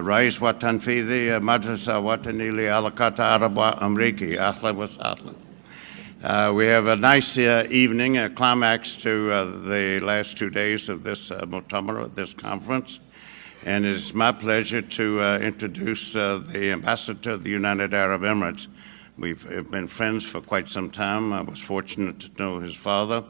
رئيس وتنفيذي مجلس وطني لعلاقات العرب وأمريكي أهلا وسهلا. We have a nice evening, a climax to the last 2 days of this Mu'tamar, this conference. And it is my pleasure to introduce the Ambassador of the United Arab Emirates. We've been friends for quite some time. I was fortunate to know his father.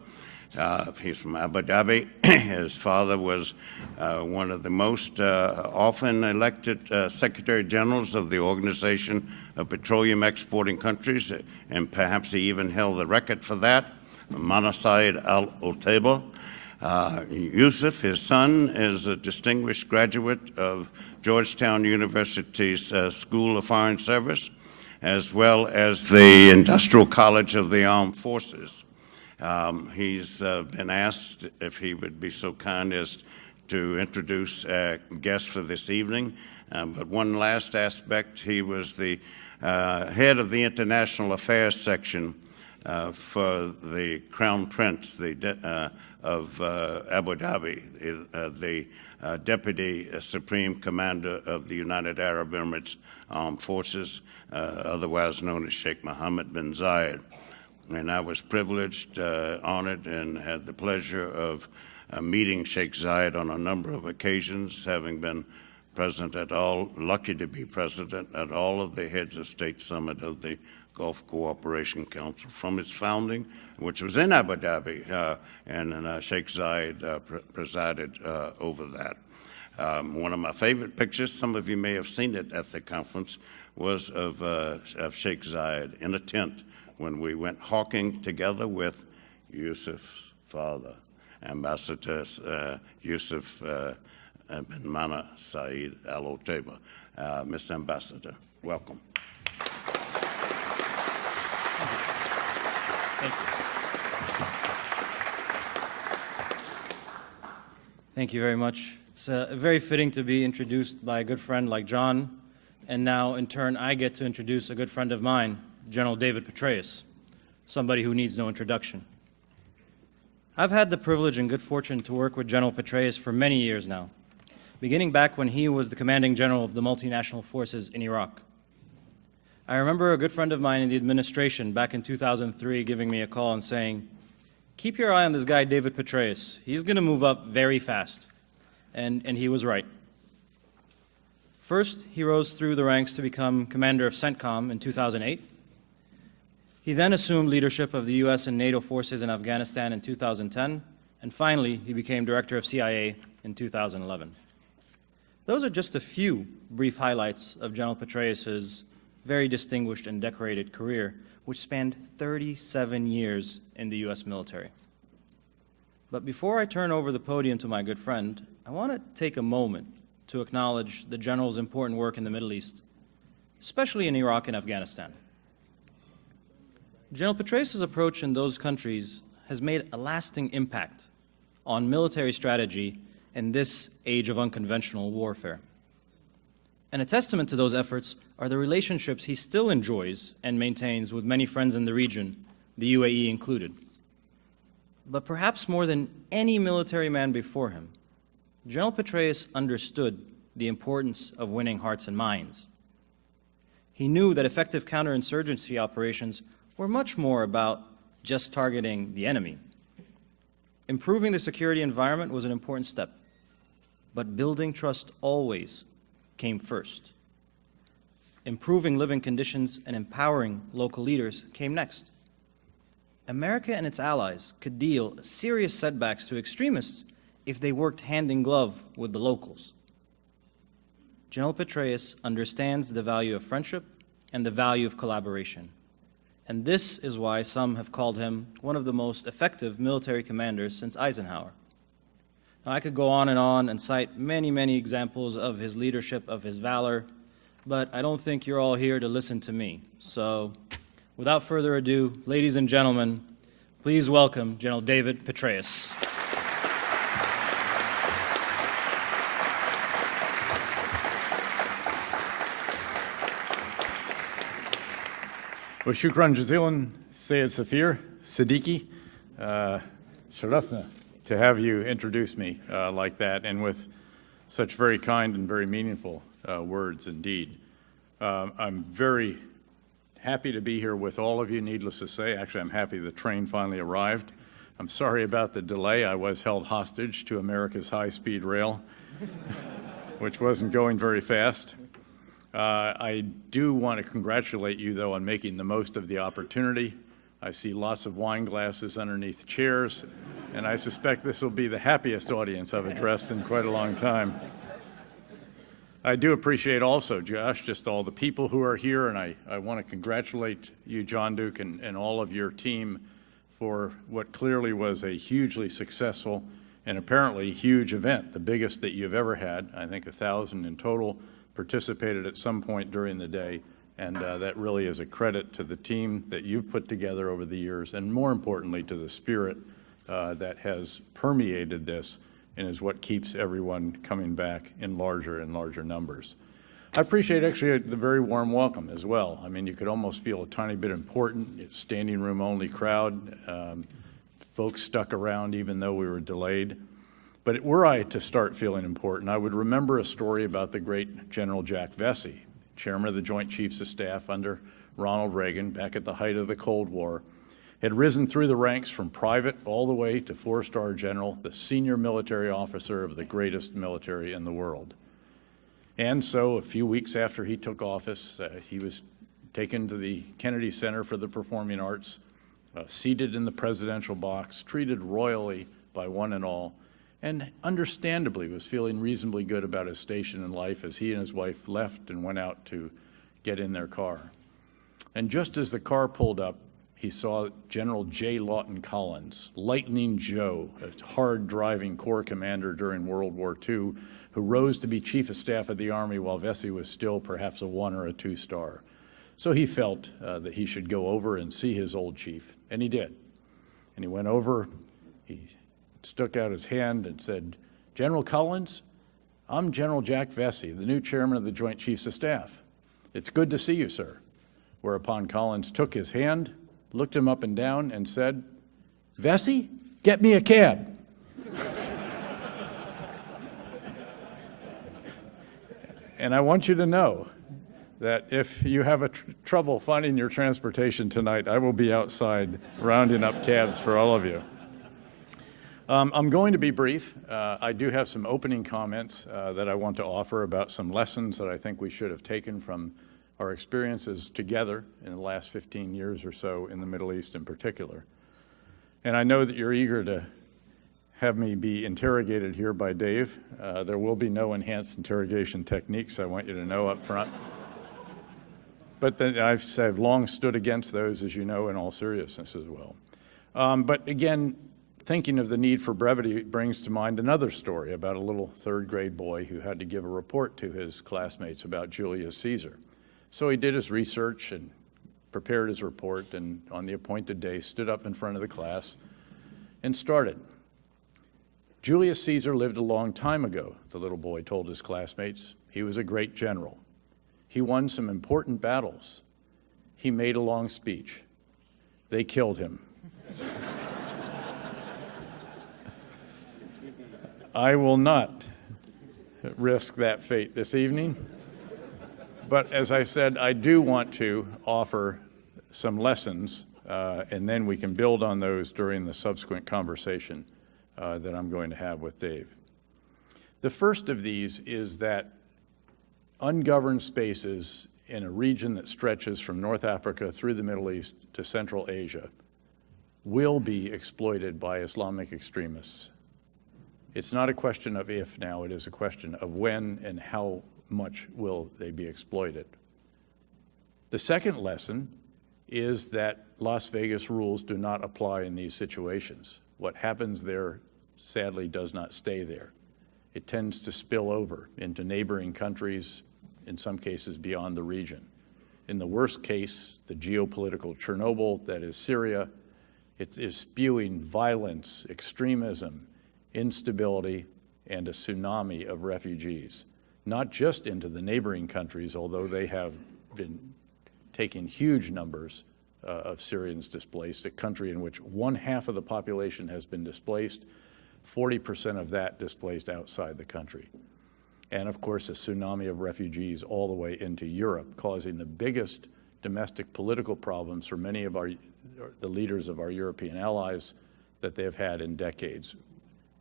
He's from Abu Dhabi. His father was one of the most often elected Secretary Generals of the Organization of Petroleum Exporting Countries, and perhaps he even held the record for that, Monosaid al-Otaiba. Yousef, his son, is a distinguished graduate of Georgetown University's School of Foreign Service, as well as the Industrial College of the Armed Forces. He's been asked if he would be so kind as to introduce a guest for this evening. But one last aspect, he was the head of the International Affairs section for the Crown Prince of Abu Dhabi, the Deputy Supreme Commander of the United Arab Emirates Armed Forces, otherwise known as Sheikh Mohammed bin Zayed. And I was privileged, honored, and had the pleasure of meeting Sheikh Zayed on a number of occasions, having been present at all, lucky to be president at all of the heads of state summit of the Gulf Cooperation Council from its founding, which was in Abu Dhabi, and Sheikh Zayed presided over that. One of my favorite pictures, some of you may have seen it at the conference, was of Sheikh Zayed in a tent when we went hawking together with Yousef's father, Ambassador Yousef bin Mana Saeed al-Otaiba. Mr. Ambassador, welcome. Thank you. Thank you very much. It's very fitting to be introduced by a good friend like John, and now in turn I get to introduce a good friend of mine, General David Petraeus, somebody who needs no introduction. I've had the privilege and good fortune to work with General Petraeus for many years now, beginning back when he was the commanding general of the multinational forces in Iraq. I remember a good friend of mine in the administration back in 2003 giving me a call and saying, "Keep your eye on this guy, David Petraeus. He's going to move up very fast." And he was right. First, he rose through the ranks to become commander of CENTCOM in 2008. He then assumed leadership of the U.S. and NATO forces in Afghanistan in 2010, and finally, he became director of CIA in 2011. Those are just a few brief highlights of General Petraeus's very distinguished and decorated career, which spanned 37 years in the U.S. military. But before I turn over the podium to my good friend, I want to take a moment to acknowledge the General's important work in the Middle East, especially in Iraq and Afghanistan. General Petraeus' approach in those countries has made a lasting impact on military strategy in this age of unconventional warfare. And a testament to those efforts are the relationships he still enjoys and maintains with many friends in the region, the UAE included. But perhaps more than any military man before him, General Petraeus understood the importance of winning hearts and minds. He knew that effective counterinsurgency operations were much more about just targeting the enemy. Improving the security environment was an important step, but building trust always came first. Improving living conditions and empowering local leaders came next. America and its allies could deal serious setbacks to extremists if they worked hand in glove with the locals. General Petraeus understands the value of friendship and the value of collaboration. And this is why some have called him one of the most effective military commanders since Eisenhower. Now, I could go on and cite many, many examples of his leadership, of his valor, but I don't think you're all here to listen to me. So, without further ado, ladies and gentlemen, please welcome General David Petraeus. وشكرا جزيلا سيد سفير صديقي. شرفنا to have you introduce me like that, and with such very kind and very meaningful words indeed. I'm very happy to be here with all of you, needless to say. Actually, I'm happy the train finally arrived. I'm sorry about the delay. I was held hostage to America's high-speed rail, which wasn't going very fast. I do want to congratulate you, though, on making the most of the opportunity. I see lots of wine glasses underneath chairs, and I suspect this will be the happiest audience I've addressed in quite a long time. I do appreciate also, Josh, just all the people who are here, and I want to congratulate you, John Duke, and all of your team for what clearly was a hugely successful and apparently huge event, the biggest that you've ever had. I think 1,000 in total participated at some point during the day, and that really is a credit to the team that you've put together over the years, and more importantly, to the spirit that has permeated this and is what keeps everyone coming back in larger and larger numbers. I appreciate actually the very warm welcome as well. I mean, you could almost feel a tiny bit important. It's standing room only crowd. Folks stuck around even though we were delayed. But were I to start feeling important, I would remember a story about the great General Jack Vesey, chairman of the Joint Chiefs of Staff under Ronald Reagan back at the height of the Cold War, had risen through the ranks from private all the way to four-star general, the senior military officer of the greatest military in the world. And so a few weeks after he took office, he was taken to the Kennedy Center for the Performing Arts, seated in the presidential box, treated royally by one and all, and understandably was feeling reasonably good about his station in life as he and his wife left and went out to get in their car. And just as the car pulled up, he saw General J. Lawton Collins, Lightning Joe, a hard-driving Corps commander during World War II, who rose to be Chief of Staff of the Army while Vesey was still perhaps a 1 or a 2-star. So he felt that he should go over and see his old chief, and he did. And he went over, he stuck out his hand and said, "General Collins, I'm General Jack Vesey, the new chairman of the Joint Chiefs of Staff. It's good to see you, sir." Whereupon Collins took his hand, looked him up and down, and said, "Vesey, get me a cab." And I want you to know that if you have trouble finding your transportation tonight, I will be outside rounding up cabs for all of you. I'm going to be brief. I do have some opening comments that I want to offer about some lessons that I think we should have taken from our experiences together in the last 15 years or so in the Middle East in particular. And I know that you're eager to have me be interrogated here by Dave. There will be no enhanced interrogation techniques, I want you to know up front. But I've long stood against those, as you know, in all seriousness as well. But again, thinking of the need for brevity brings to mind another story about a little third-grade boy who had to give a report to his classmates about Julius Caesar. So he did his research and prepared his report, and on the appointed day stood up in front of the class and started. "Julius Caesar lived a long time ago," the little boy told his classmates. "He was a great general. He won some important battles. He made a long speech. They killed him." I will not risk that fate this evening. But as I said, I do want to offer some lessons, and then we can build on those during the subsequent conversation that I'm going to have with Dave. The first of these is that ungoverned spaces in a region that stretches from North Africa through the Middle East to Central Asia will be exploited by Islamic extremists. It's not a question of if now, it is a question of when and how much will they be exploited. The second lesson is that Las Vegas rules do not apply in these situations. What happens there, sadly, does not stay there. It tends to spill over into neighboring countries, in some cases beyond the region. In the worst case, the geopolitical Chernobyl that is Syria, it is spewing violence, extremism, instability, and a tsunami of refugees, not just into the neighboring countries, although they have been taking huge numbers of Syrians displaced, a country in which 1/2 of the population has been displaced, 40% of that displaced outside the country. and of course a tsunami of refugees all the way into Europe, causing the biggest domestic political problems for many of the leaders of our European allies that they have had in decades.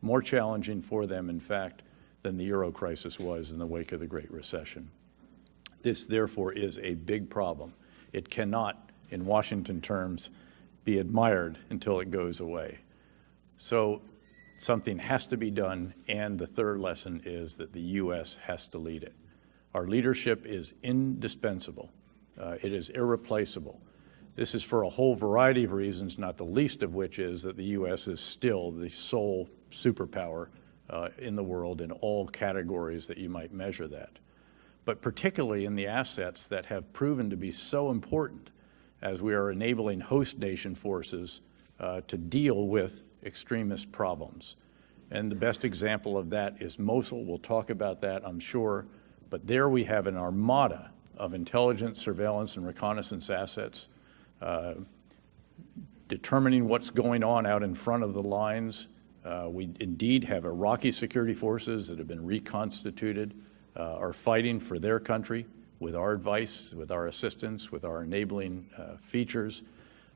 More challenging for them, in fact, than the Euro crisis was in the wake of the Great Recession. This, therefore, is a big problem. It cannot, in Washington terms, be admired until it goes away. So something has to be done, and the third lesson is that the U.S. has to lead it. Our leadership is indispensable. It is irreplaceable. This is for a whole variety of reasons, not the least of which is that the U.S. is still the sole superpower in the world in all categories that you might measure that, but particularly in the assets that have proven to be so important as we are enabling host nation forces to deal with extremist problems. And the best example of that is Mosul. We'll talk about that, I'm sure, but there we have an armada of intelligence, surveillance, and reconnaissance assets determining what's going on out in front of the lines. We indeed have Iraqi security forces that have been reconstituted, are fighting for their country with our advice, with our assistance, with our enabling features,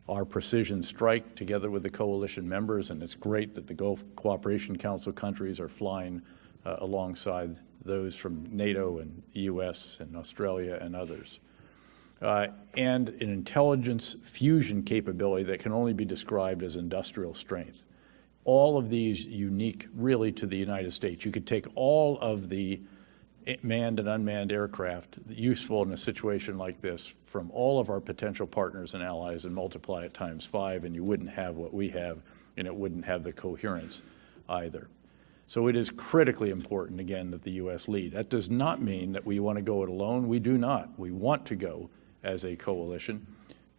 our precision strike together with the coalition members, and it's great that the Gulf Cooperation Council countries are flying alongside those from NATO and U.S. and Australia and others. And an intelligence fusion capability that can only be described as industrial strength. All of these unique really to the United States. You could take all of the manned and unmanned aircraft useful in a situation like this from all of our potential partners and allies and multiply it times 5, and you wouldn't have what we have, and it wouldn't have the coherence either. So it is critically important, again, that the U.S. lead. That does not mean that we want to go it alone. We do not. We want to go as a coalition.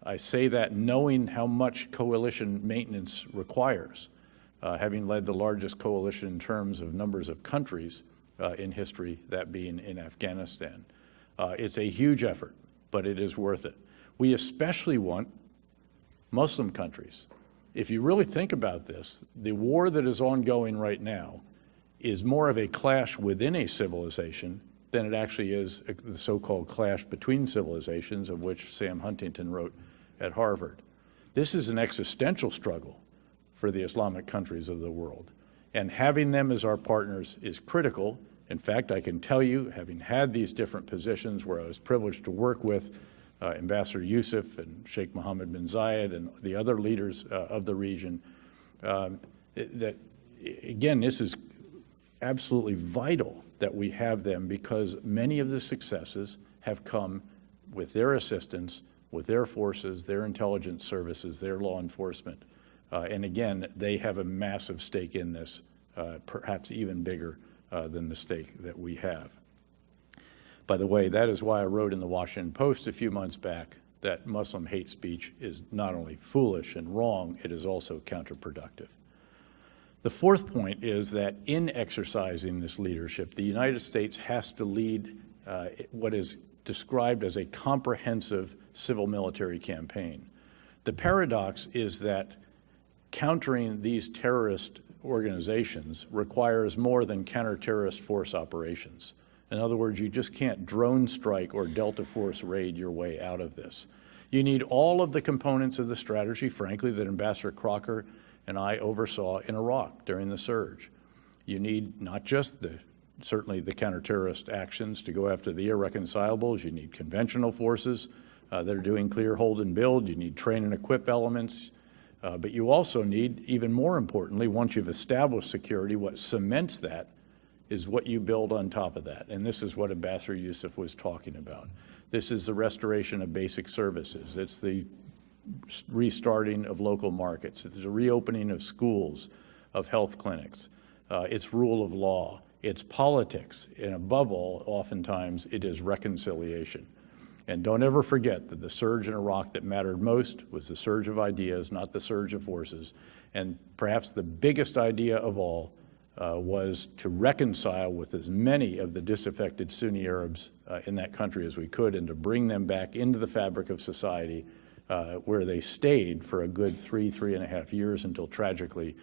I say that knowing how much coalition maintenance requires, having led the largest coalition in terms of numbers of countries in history, that being in Afghanistan. It's a huge effort, but it is worth it. We especially want Muslim countries. If you really think about this, the war that is ongoing right now is more of a clash within a civilization than it actually is the so-called clash between civilizations, of which Sam Huntington wrote at Harvard. This is an existential struggle for the Islamic countries of the world, and having them as our partners is critical. In fact, I can tell you, having had these different positions where I was privileged to work with Ambassador Yousef and Sheikh Mohammed bin Zayed and the other leaders of the region, that, again, this is absolutely vital that we have them, because many of the successes have come with their assistance, with their forces, their intelligence services, their law enforcement. And again, they have a massive stake in this, perhaps even bigger than the stake that we have. By the way, that is why I wrote in the Washington Post a few months back that Muslim hate speech is not only foolish and wrong, it is also counterproductive. The fourth point is that in exercising this leadership, the United States has to lead what is described as a comprehensive civil-military campaign. The paradox is that countering these terrorist organizations requires more than counter-terrorist force operations. In other words, you just can't drone strike or Delta Force raid your way out of this. You need all of the components of the strategy, frankly, that Ambassador Crocker and I oversaw in Iraq during the surge. You need not just certainly the counter-terrorist actions to go after the irreconcilables. You need conventional forces that are doing clear, hold, and build. You need train and equip elements. But you also need, even more importantly, once you've established security, what cements that is what you build on top of that. And this is what Ambassador Yousef was talking about. This is the restoration of basic services. It's the restarting of local markets. It's the reopening of schools, of health clinics. It's rule of law. It's politics. And above all, oftentimes, it is reconciliation. And don't ever forget that the surge in Iraq that mattered most was the surge of ideas, not the surge of forces. And perhaps the biggest idea of all was to reconcile with as many of the disaffected Sunni Arabs in that country as we could, and to bring them back into the fabric of society where they stayed for a good 3.5 years until tragically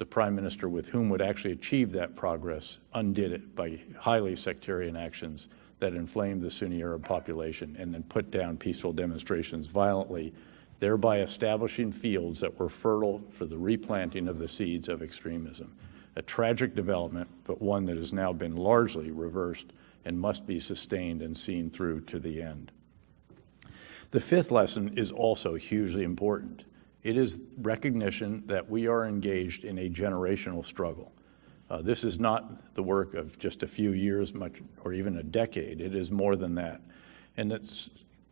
the prime minister with whom would actually achieve that progress undid it by highly sectarian actions that inflamed the Sunni Arab population and then put down peaceful demonstrations violently, thereby establishing fields that were fertile for the replanting of the seeds of extremism. A tragic development, but one that has now been largely reversed and must be sustained and seen through to the end. The fifth lesson is also hugely important. It is recognition that we are engaged in a generational struggle. This is not the work of just a few years, or even a decade. It is more than that. And it's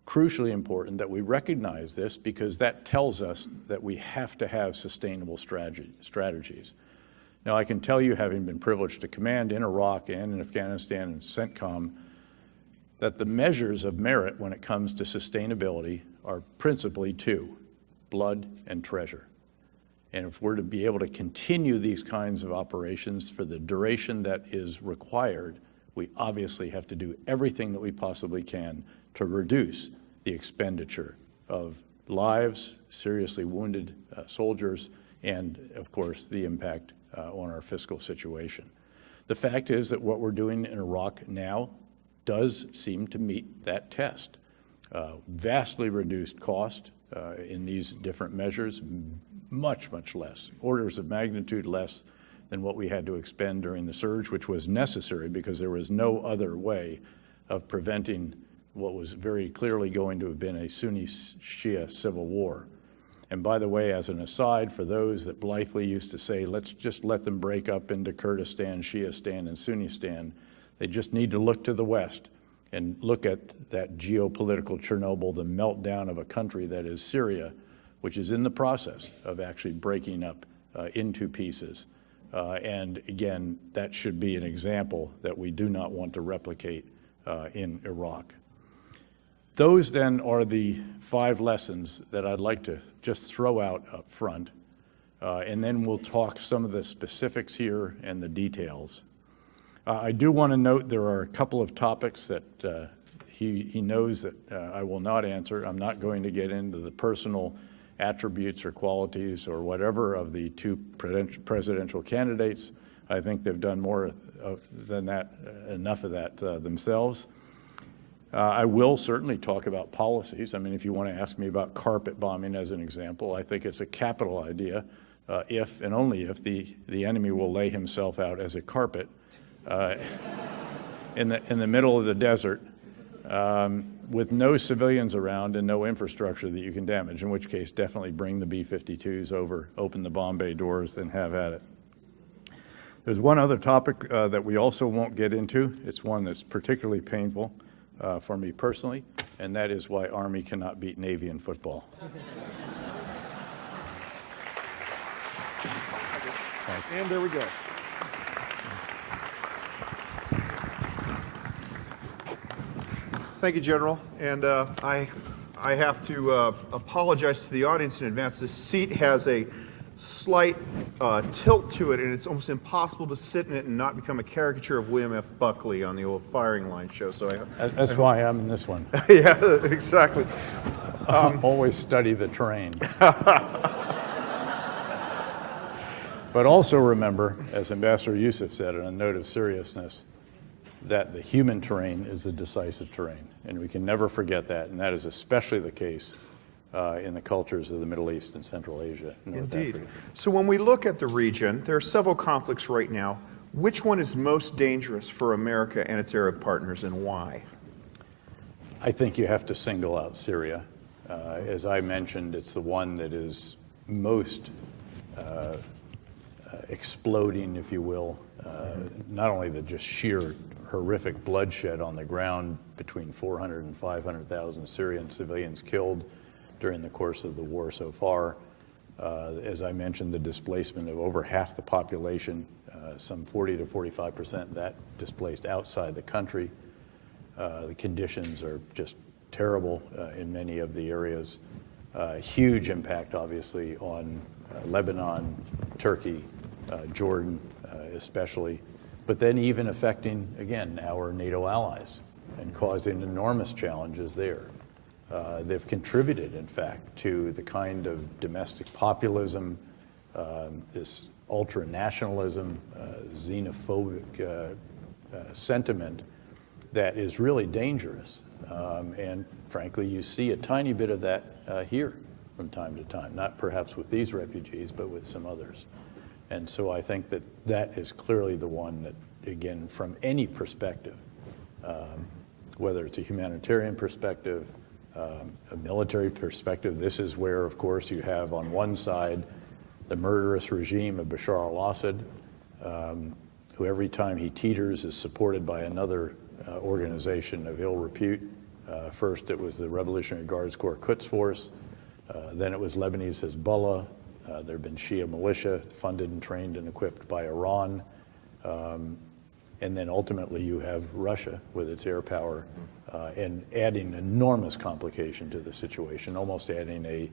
crucially important that we recognize this, because that tells us that we have to have sustainable strategies. Now, I can tell you, having been privileged to command in Iraq and in Afghanistan and CENTCOM, that the measures of merit when it comes to sustainability are principally two: blood and treasure. And if we're to be able to continue these kinds of operations for the duration that is required, we obviously have to do everything that we possibly can to reduce the expenditure of lives, seriously wounded soldiers, and of course the impact on our fiscal situation. The fact is that what we're doing in Iraq now does seem to meet that test. Vastly reduced cost in these different measures, much less, orders of magnitude less than what we had to expend during the surge, which was necessary because there was no other way of preventing what was very clearly going to have been a Sunni-Shia civil war. And by the way, as an aside, for those that blithely used to say, let's just let them break up into Kurdistan, Shiistan, and Sunnistan, they just need to look to the West and look at that geopolitical Chernobyl, the meltdown of a country that is Syria, which is in the process of actually breaking up into pieces. And again, that should be an example that we do not want to replicate in Iraq. Those then are the 5 lessons that I'd like to just throw out up front, and then we'll talk some of the specifics here and the details. I do want to note there are a couple of topics that he knows that I will not answer. I'm not going to get into the personal attributes or qualities or whatever of the 2 presidential candidates. I think they've done more than that, enough of that themselves. I will certainly talk about policies. I mean, if you want to ask me about carpet bombing as an example, I think it's a capital idea if and only if the enemy will lay himself out as a carpet in the middle of the desert with no civilians around and no infrastructure that you can damage, in which case definitely bring the B-52s over, open the bomb bay doors, and have at it. There's one other topic that we also won't get into. It's one that's particularly painful for me personally, and that is why Army cannot beat Navy in football. And there we go. Thank you, General. And I have to apologize to the audience in advance. This seat has a slight tilt to it, and it's almost impossible to sit in it and not become a caricature of William F. Buckley on the old Firing Line show. So That's why I'm in this one. yeah, exactly. Always study the terrain. But also remember, as Ambassador Yousef said, on a note of seriousness, that the human terrain is the decisive terrain. And we can never forget that, and that is especially the case in the cultures of the Middle East and Central Asia and North Indeed. Africa. So when we look at the region, there are several conflicts right now. Which one is most dangerous for America and its Arab partners, and why? I think you have to single out Syria. As I mentioned, it's the one that is most exploding, if you will, not only the just sheer horrific bloodshed on the ground, between 400 and 500,000 Syrian civilians killed during the course of the war so far. As I mentioned, the displacement of over half the population, some 40 to 45% that displaced outside the country. The conditions are just terrible in many of the areas. Huge impact, obviously, on Lebanon, Turkey, Jordan especially, but then even affecting, again, our NATO allies and causing enormous challenges there. They've contributed, in fact, to the kind of domestic populism, this ultra-nationalism, xenophobic sentiment that is really dangerous. And frankly, you see a tiny bit of that here from time to time, not perhaps with these refugees, but with some others. And so I think that that is clearly the one that, again, from any perspective, whether it's a humanitarian perspective, a military perspective, this is where, of course, you have on one side the murderous regime of Bashar al-Assad, who every time he teeters is supported by another organization of ill repute. First, it was the Revolutionary Guards Corps Quds Force. Then it was Lebanese Hezbollah. There have been Shia militia funded and trained and equipped by Iran. And then ultimately you have Russia with its air power and adding enormous complication to the situation, almost adding a,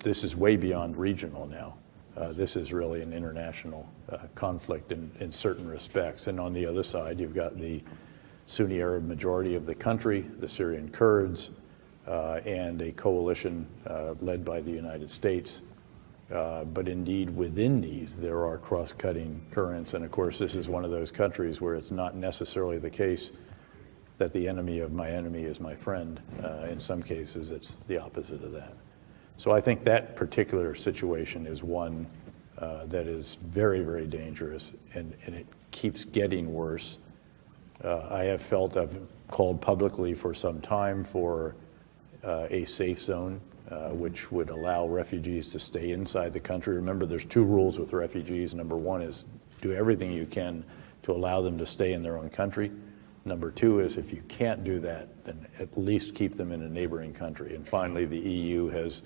this is way beyond regional now. This is really an international conflict in certain respects. And on the other side, you've got the Sunni Arab majority of the country, the Syrian Kurds, and a coalition led by the United States. But indeed, within these, there are cross-cutting currents. And of course, this is one of those countries where it's not necessarily the case that the enemy of my enemy is my friend. In some cases, it's the opposite of that. So I think that particular situation is one that is very, very dangerous, and it keeps getting worse. I have felt, I've called publicly for some time for a safe zone, which would allow refugees to stay inside the country. Remember, there's two rules with refugees. Number one is do everything you can to allow them to stay in their own country. Number two is if you can't do that, then at least keep them in a neighboring country. And finally, the EU has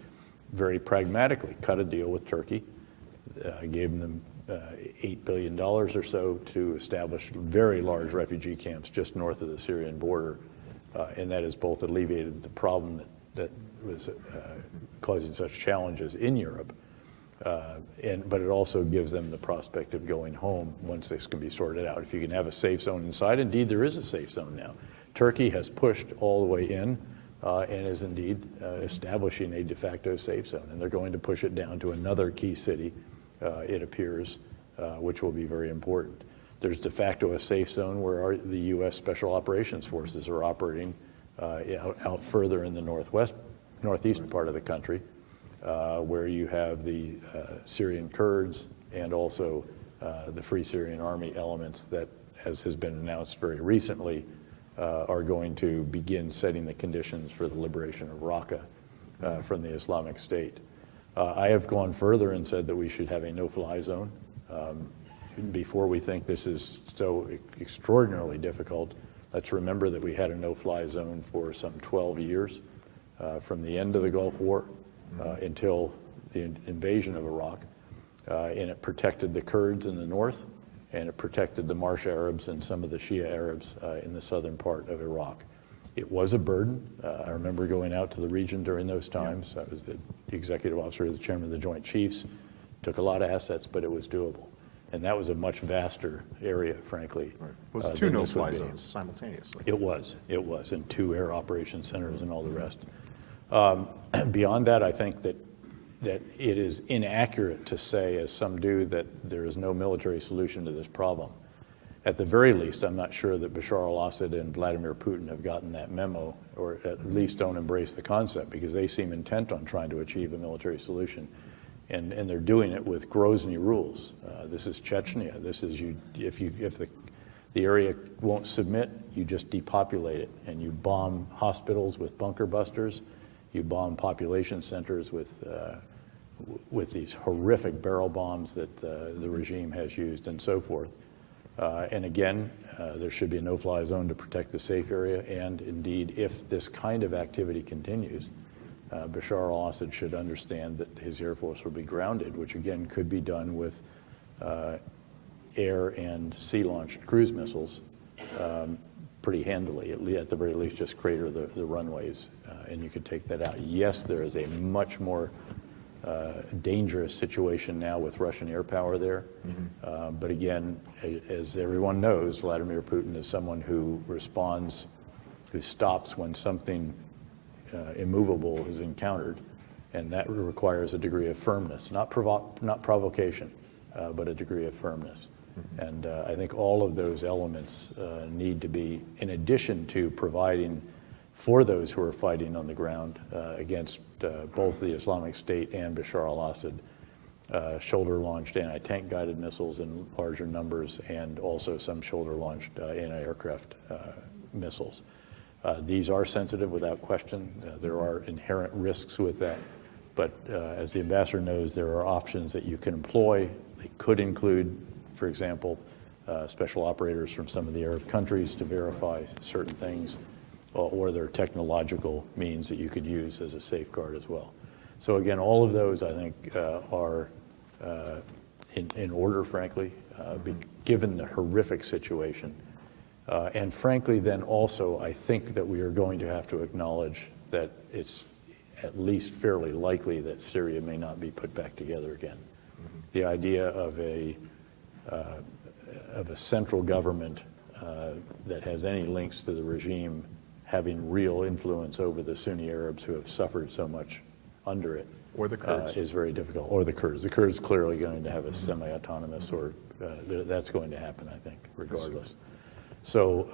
very pragmatically cut a deal with Turkey, gave them $8 billion or so to establish very large refugee camps just north of the Syrian border. And that has both alleviated the problem that was causing such challenges in Europe, but it also gives them the prospect of going home once this can be sorted out. If you can have a safe zone inside, indeed there is a safe zone now. Turkey has pushed all the way in and is indeed establishing a de facto safe zone, and they're going to push it down to another key city, it appears, which will be very important. There's de facto a safe zone where the U.S. Special Operations Forces are operating out further in the northeast part of the country, where you have the Syrian Kurds and also the Free Syrian Army elements that, as has been announced very recently, are going to begin setting the conditions for the liberation of Raqqa from the Islamic State. I have gone further and said that we should have a no-fly zone. Before we think this is so extraordinarily difficult, let's remember that we had a no-fly zone for some 12 years, from the end of the Gulf War until the invasion of Iraq, and it protected the Kurds in the north, and it protected the Marsh Arabs and some of the Shia Arabs in the southern part of Iraq. It was a burden. I remember going out to the region during those times. I was the executive officer, the chairman of the Joint Chiefs. Took a lot of assets, but it was doable. And that was a much vaster area, frankly. Right. It was two no-fly zones simultaneously. It was, and 2 air operations centers and all the rest. Beyond that, I think that it is inaccurate to say, as some do, that there is no military solution to this problem. At the very least, I'm not sure that Bashar al-Assad and Vladimir Putin have gotten that memo, or at least don't embrace the concept, because they seem intent on trying to achieve a military solution. And they're doing it with Grozny rules. This is Chechnya. This is if the area won't submit, you just depopulate it, and you bomb hospitals with bunker busters. You bomb population centers with these horrific barrel bombs that the regime has used, and so forth. And again, there should be a no-fly zone to protect the safe area. And indeed, if this kind of activity continues, Bashar al-Assad should understand that his Air Force will be grounded, which again could be done with air and sea-launched cruise missiles pretty handily, at the very least just crater the runways, and you could take that out. Yes, there is a much more dangerous situation now with Russian air power there, but again, as everyone knows, Vladimir Putin is someone who responds, who stops when something immovable is encountered, And that requires a degree of firmness, not provocation, but a degree of firmness. And I think all of those elements need to be, in addition to providing for those who are fighting on the ground against both the Islamic State and Bashar al-Assad, shoulder-launched anti-tank guided missiles in larger numbers, and also some shoulder-launched anti-aircraft missiles. These are sensitive without question. There are inherent risks with that. But as the ambassador knows, there are options that you can employ. They could include, for example, special operators from some of the Arab countries to verify certain things, or there are technological means that you could use as a safeguard as well. So again, all of those, I think, are in order, frankly, given the horrific situation. And frankly, then also, I think that we are going to have to acknowledge that it's at least fairly likely that Syria may not be put back together again. The idea of a central government that has any links to the regime having real influence over the Sunni Arabs who have suffered so much under it, Or the Kurds. is very difficult. Or the Kurds. The Kurds clearly going to have a semi-autonomous, or that's going to happen, I think, regardless. So,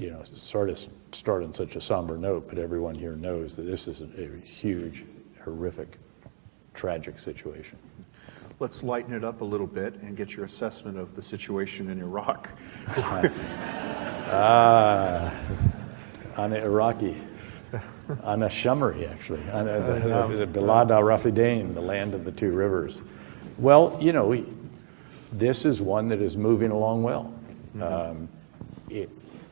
you know, sort of start on such a somber note, but everyone here knows that this is a huge, horrific, tragic situation. Let's lighten it up a little bit and get your assessment of the situation in Iraq. Ana Iraqi, Ana Shamari, actually, the Bilad al-Rafidain, the land of the two rivers. Well, you know, this is one that is moving along well.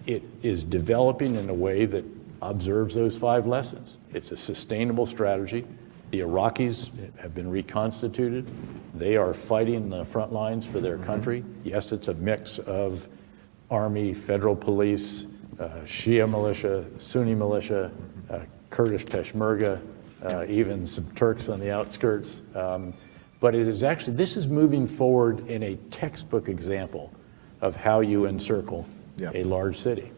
It is developing in a way that observes those 5 lessons. It's a sustainable strategy. The Iraqis have been reconstituted. They are fighting the front lines for their country. Yes, it's a mix of army, federal police, Shia militia, Sunni militia, Kurdish Peshmerga, even some Turks on the outskirts. But it is actually, this is moving forward in a textbook example of how you encircle a large city.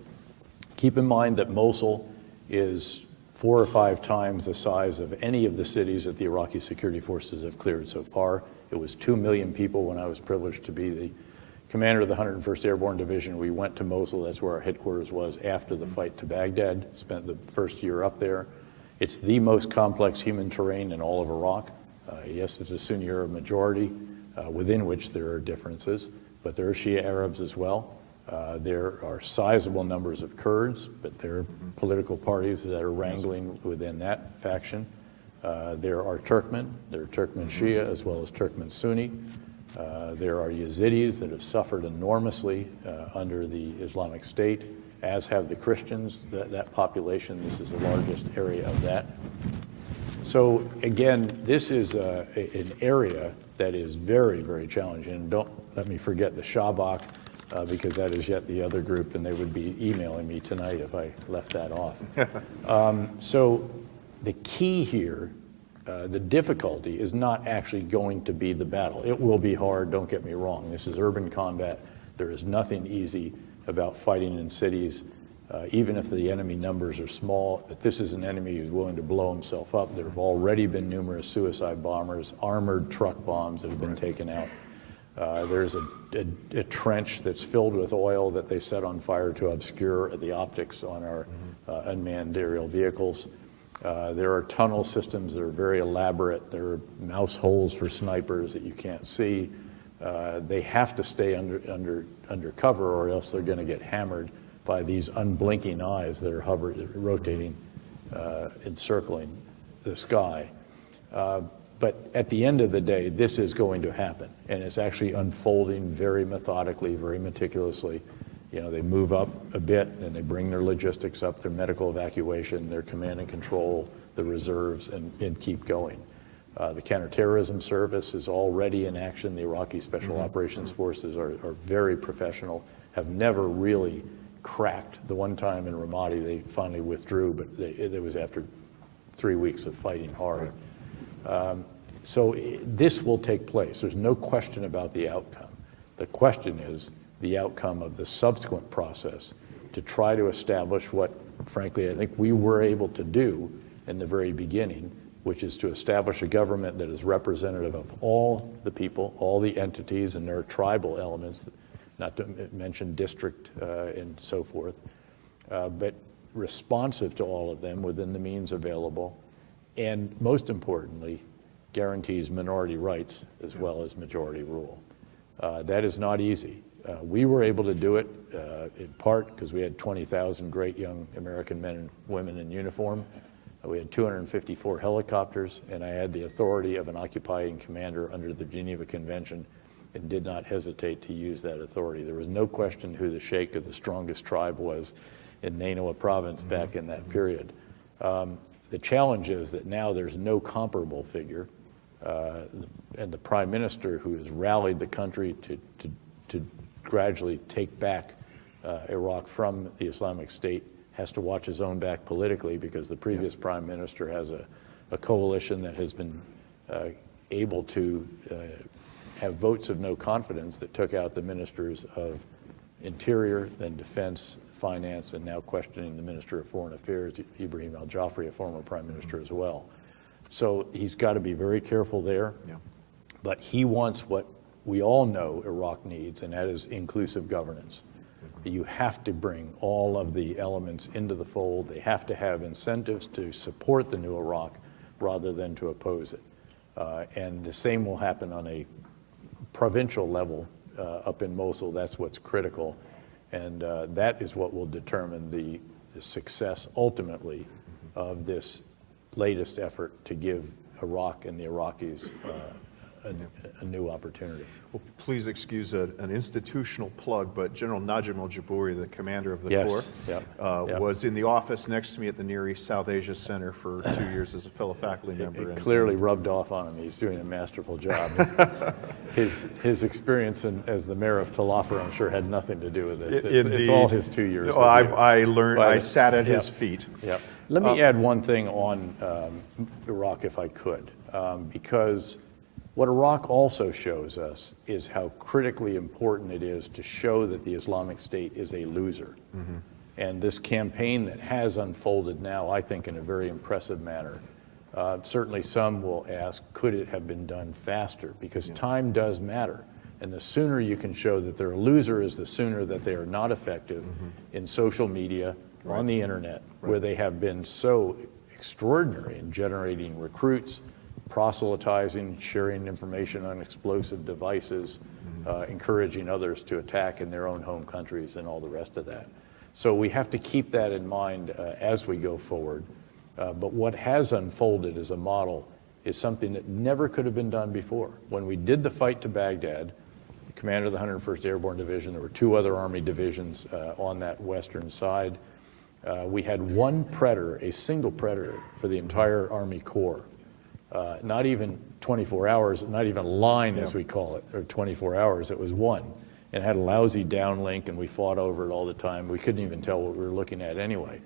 Keep in mind that Mosul is 4 or 5 times the size of any of the cities that the Iraqi security forces have cleared so far. It was 2 million people when I was privileged to be the commander of the 101st Airborne Division. We went to Mosul, that's where our headquarters was after the fight to Baghdad, spent the first year up there. It's the most complex human terrain in all of Iraq. Yes, it's a Sunni Arab majority, within which there are differences, but there are Shia Arabs as well. There are sizable numbers of Kurds, but there are political parties that are wrangling within that faction. There are Turkmen Shia as well as Turkmen Sunni. There are Yazidis that have suffered enormously under the Islamic State, as have the Christians, that population. This is the largest area of that. So again, this is an area that is very, very challenging. And don't let me forget the Shabak, because that is yet the other group, and they would be emailing me tonight if I left that off. So the key here, the difficulty is not actually going to be the battle. It will be hard, don't get me wrong. This is urban combat. There is nothing easy about fighting in cities, even if the enemy numbers are small. But this is an enemy who's willing to blow himself up. There have already been numerous suicide bombers, armored truck bombs that have been taken out. There's a trench that's filled with oil that they set on fire to obscure the optics on our unmanned aerial vehicles. There are tunnel systems that are very elaborate. There are mouse holes for snipers that you can't see. They have to stay under cover, or else they're going to get hammered by these unblinking eyes that are rotating, encircling the sky. But at the end of the day, this is going to happen, and it's actually unfolding very methodically, very meticulously. You know, they move up a bit, and they bring their logistics up, their medical evacuation, their command and control, the reserves, and keep going. The counterterrorism service is already in action. The Iraqi Special Operations Forces are very professional, have never really cracked. The one time in Ramadi, they finally withdrew, but it was after 3 weeks of fighting hard. So this will take place. There's no question about the outcome. The question is the outcome of the subsequent process to try to establish what, frankly, I think we were able to do in the very beginning, which is to establish a government that is representative of all the people, all the entities, and there are tribal elements, not to mention district and so forth, but responsive to all of them within the means available, and most importantly, guarantees minority rights as well as majority rule. That is not easy. We were able to do it in part because we had 20,000 great young American men and women in uniform. We had 254 helicopters, and I had the authority of an occupying commander under the Geneva Convention and did not hesitate to use that authority. There was no question who the sheikh of the strongest tribe was in Nainoa province back in that period. The challenge is that now there's no comparable figure, and the prime minister who has rallied the country to gradually take back Iraq from the Islamic State has to watch his own back politically because the previous prime minister has a coalition that has been able to have votes of no confidence that took out the ministers of Interior, then Defense, Finance, and now questioning the Minister of Foreign Affairs, Ibrahim al-Jafri, a former prime minister as well. So he's got to be very careful there. Yeah. But he wants what we all know Iraq needs, and that is inclusive governance. You have to bring all of the elements into the fold. They have to have incentives to support the new Iraq rather than to oppose it. And the same will happen on a provincial level up in Mosul. That's what's critical. And that is what will determine the success ultimately of this latest effort to give Iraq and the Iraqis a new opportunity. Well, please excuse an institutional plug, but General Najib al-Jabouri, the commander of the Corps, was in the office next to me at the Near East South Asia Center for 2 years as a fellow faculty member. It clearly rubbed off on him. He's doing a masterful job. His experience as the mayor of Talafar, I'm sure, had nothing to do with this. It's all his 2 years. No, I learned. I sat at his feet. Yep. Let me add one thing on Iraq, if I could, because what Iraq also shows us is how critically important it is to show that the Islamic State is a loser. Mm-hmm. And this campaign that has unfolded now, I think, in a very impressive manner. Certainly some will ask, could it have been done faster? Because time does matter. And the sooner you can show that they're a loser is the sooner that they are not effective in social media, on the internet, where they have been so extraordinary in generating recruits, proselytizing, sharing information on explosive devices, encouraging others to attack in their own home countries and all the rest of that. So we have to keep that in mind as we go forward. But what has unfolded as a model is something that never could have been done before. When we did the fight to Baghdad, the commander of the 101st Airborne Division, there were 2 other Army divisions on that western side. We had one Predator, a single Predator for the entire Army Corps. Not even 24 hours, not even a line as we call it, or 24 hours, it was one. And had a lousy downlink and we fought over it all the time. We couldn't even tell what we were looking at anyway.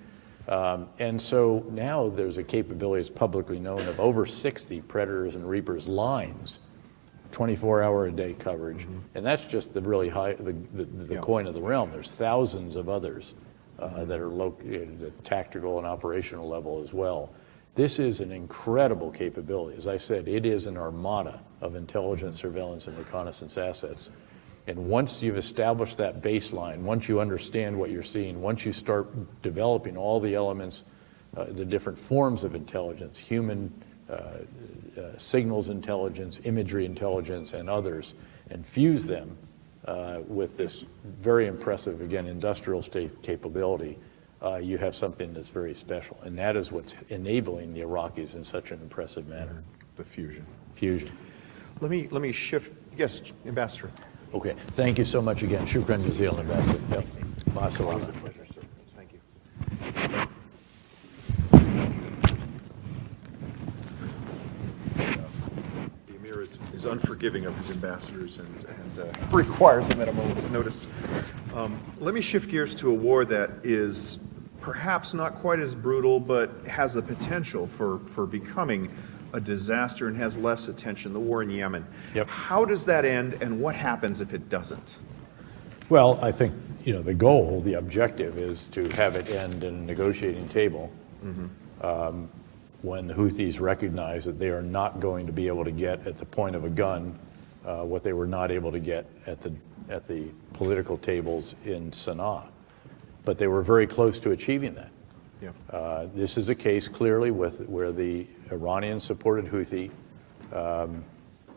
And so now there's a capability, as publicly known, of over 60 Predators and Reapers lines, 24-hour-a-day coverage. And that's just the really high, the coin of the realm. There's thousands of others that are located at tactical and operational level as well. This is an incredible capability. As I said, it is an armada of intelligence, surveillance, and reconnaissance assets. And once you've established that baseline, once you understand what you're seeing, once you start developing all the elements, the different forms of intelligence, human signals intelligence, imagery intelligence, and others, and fuse them with this very impressive, again, industrial state capability, you have something that's very special. And that is what's enabling the Iraqis in such an impressive manner. The fusion. Fusion. Let me shift. Yes, Ambassador. Okay. Thank you so much again. Shukran jazilan, Ambassador. Yep. Always a pleasure, sir. Thank you. The Emir is unforgiving of his ambassadors and requires them at a moment's notice. Let me shift gears to a war that is perhaps not quite as brutal, but has the potential for becoming a disaster and has less attention, the war in Yemen. Yep. How does that end, and what happens if it doesn't? Well, I think, the goal, the objective is to have it end in a negotiating table when the Houthis recognize that they are not going to be able to get at the point of a gun what they were not able to get at the political tables in Sana'a. But they were very close to achieving that. Yeah. This is a case clearly where the Iranian-supported Houthi,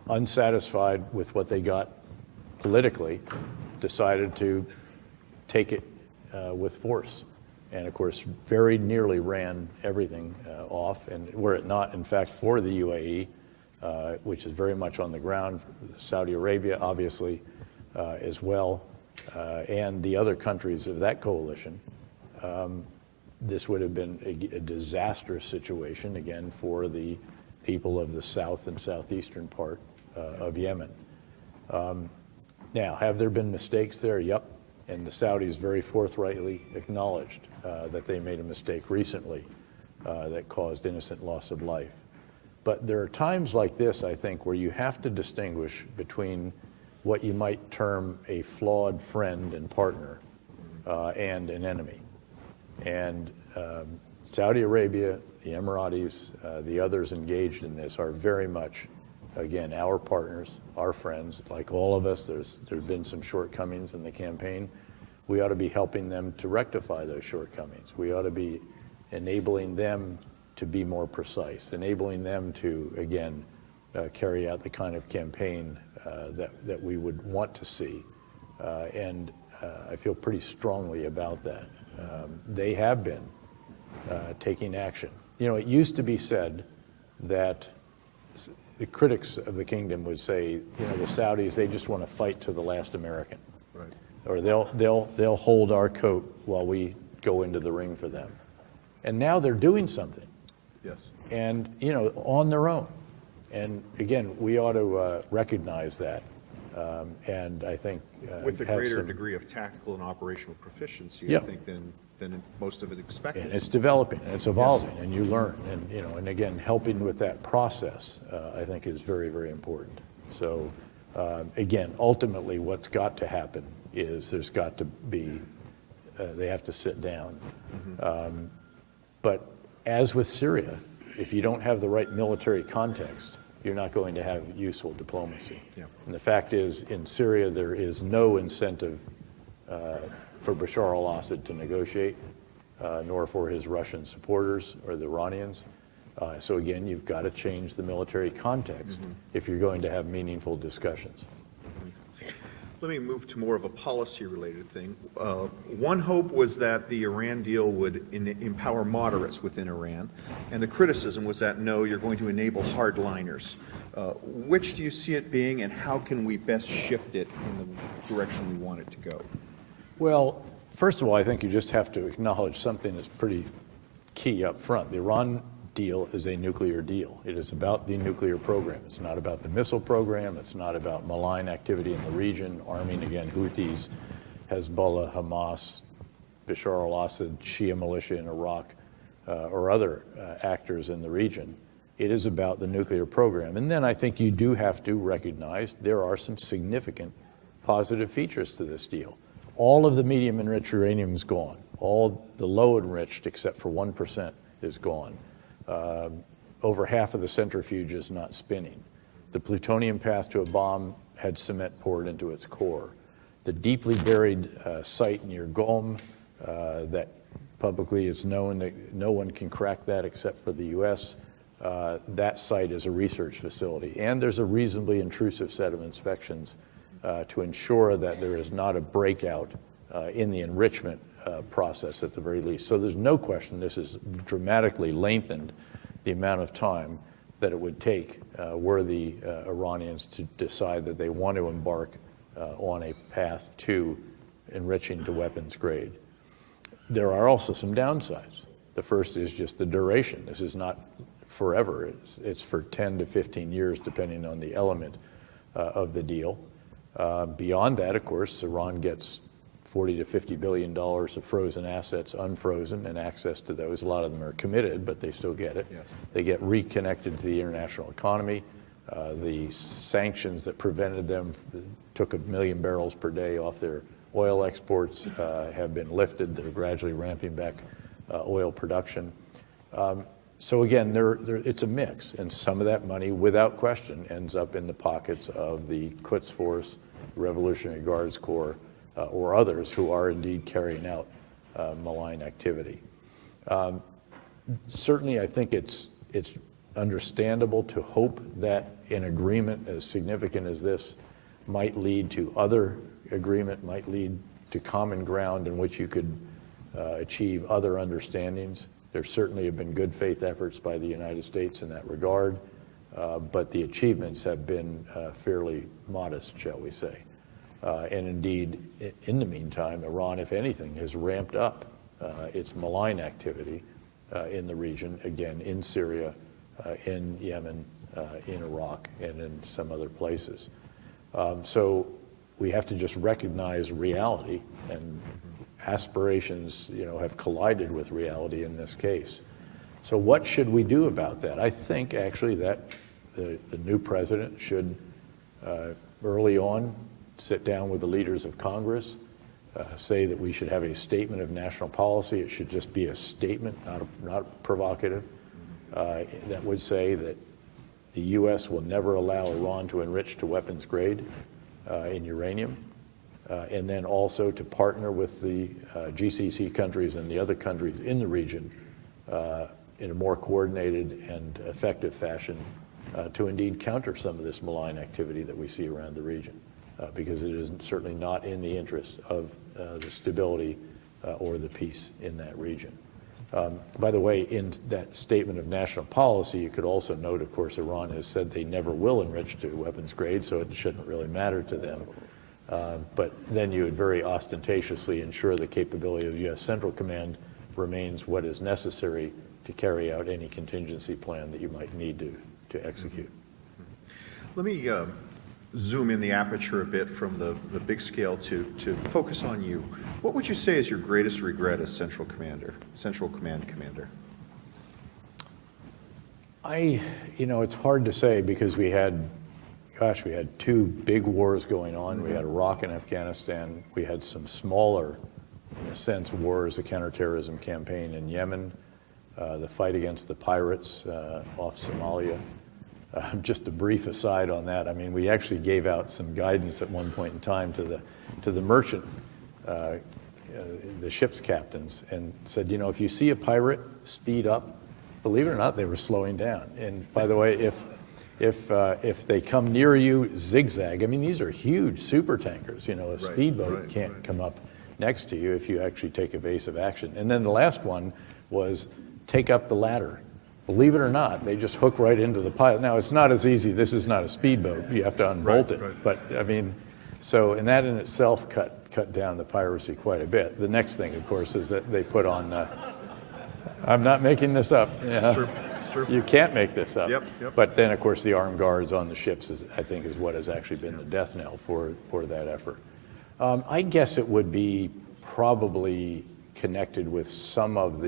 unsatisfied with what they got politically, decided to take it with force. And of course, very nearly ran everything off. And were it not, in fact, for the UAE, which is very much on the ground, Saudi Arabia, obviously, as well, and the other countries of that coalition, this would have been a disastrous situation, again, for the people of the south and southeastern part of Yemen. Now, have there been mistakes there? Yep. And the Saudis very forthrightly acknowledged that they made a mistake recently that caused innocent loss of life. But there are times like this, I think, where you have to distinguish between what you might term a flawed friend and partner and an enemy. And Saudi Arabia, the Emirates, the others engaged in this are very much, again, our partners, our friends. Like all of us, there's been some shortcomings in the campaign. We ought to be helping them to rectify those shortcomings. We ought to be enabling them to be more precise, enabling them to, again, carry out the kind of campaign that we would want to see. And I feel pretty strongly about that. They have been taking action. You know, it used to be said that the critics of the kingdom would say, you know, the Saudis, they just want to fight to the last American. Right. Or they'll hold our coat while we go into the ring for them. And now they're doing something. Yes. And, you know, on their own. And again, we ought to recognize that. And I think With a have greater some- degree of tactical and operational proficiency, Yeah. I think, than most of it expected. And it's developing, and it's evolving, and you learn. And, you know, and again, helping with that process, I think is very, very important. So, again, ultimately, what's got to happen is there's got to be, they have to sit down. But as with Syria, if you don't have the right military context, you're not going to have useful diplomacy. Yeah. And the fact is, in Syria, there is no incentive for Bashar al-Assad to negotiate, nor for his Russian supporters or the Iranians. So again, you've got to change the military context if you're going to have meaningful discussions. Let me move to more of a policy-related thing. One hope was that the Iran deal would empower moderates within Iran, and the criticism was that, no, you're going to enable hardliners. Which do you see it being, and how can we best shift it in the direction we want it to go? Well, first of all, I think you just have to acknowledge something that's pretty key up front. The Iran deal is a nuclear deal. It is about the nuclear program. It's not about the missile program. It's not about malign activity in the region, arming, again, Houthis, Hezbollah, Hamas, Bashar al-Assad, Shia militia in Iraq, or other actors in the region. It is about the nuclear program. And then I think you do have to recognize there are some significant positive features to this deal. All of the medium enriched uranium is gone. All the low enriched, except for 1%, is gone. Over half of the centrifuge is not spinning. The plutonium path to a bomb had cement poured into its core. The deeply buried site near Qom, that publicly it's known that no one can crack that except for the U.S., that site is a research facility. And there's a reasonably intrusive set of inspections to ensure that there is not a breakout in the enrichment process at the very least. So there's no question this has dramatically lengthened the amount of time that it would take were the Iranians to decide that they want to embark on a path to enriching to weapons grade. There are also some downsides. The first is just the duration. This is not forever. It's for 10 to 15 years, depending on the element of the deal. Beyond that, of course, Iran gets $40 to $50 billion of frozen assets unfrozen and access to those. A lot of them are committed, but they still get it. Yes. They get reconnected to the international economy. The sanctions that prevented them, took 1 million barrels per day off their oil exports, have been lifted. They're gradually ramping back oil production. So again, it's a mix, and some of that money, without question, ends up in the pockets of the Quds Force, Revolutionary Guards Corps, or others who are indeed carrying out malign activity. Certainly, I think it's understandable to hope that an agreement as significant as this might lead to other agreement, might lead to common ground in which you could achieve other understandings. There certainly have been good faith efforts by the United States in that regard, but the achievements have been fairly modest, shall we say. And indeed, in the meantime, Iran, if anything, has ramped up its malign activity in the region, again, in Syria, in Yemen, in Iraq, and in some other places. So we have to just recognize reality, and aspirations, have collided with reality in this case. So what should we do about that? I think actually that the new president should early on sit down with the leaders of Congress, say that we should have a statement of national policy. It should just be a statement, not provocative, that would say that the U.S. will never allow Iran to enrich to weapons grade in uranium, and then also to partner with the GCC countries and the other countries in the region in a more coordinated and effective fashion to indeed counter some of this malign activity that we see around the region, because it is certainly not in the interest of the stability or the peace in that region. By the way, in that statement of national policy, you could also note, of course, Iran has said they never will enrich to weapons grade, so it shouldn't really matter to them. But then you would very ostentatiously ensure the capability of the U.S. Central Command remains what is necessary to carry out any contingency plan that you might need to execute. Let me zoom in the aperture a bit from the big scale to focus on you. What would you say is your greatest regret as Central Command Commander? It's hard to say because we had two big wars going on. Mm-hmm. We had Iraq and Afghanistan. We had some smaller, in a sense, wars, the counterterrorism campaign in Yemen, the fight against the pirates off Somalia. Just a brief aside on that. I mean, we actually gave out some guidance at one point in time to the merchant, the ship's captains, and said, if you see a pirate, speed up. Believe it or not, they were slowing down. And by the way, if they come near you, zigzag. I mean, these are huge super tankers. A speedboat can't come up next to you if you actually take evasive action. And then the last one was take up the ladder. Believe it or not, they just hook right into the pilot. Now, it's not as easy. This is not a speedboat. You have to unbolt it. Right. But, and that in itself cut down the piracy quite a bit. The next thing, of course, is that they put on, I'm not making this up. It's true. It's true. You can't make this up. Yep. But then, of course, the armed guards on the ships, is what has actually been the death knell for that effort. I guess it would be probably connected with some of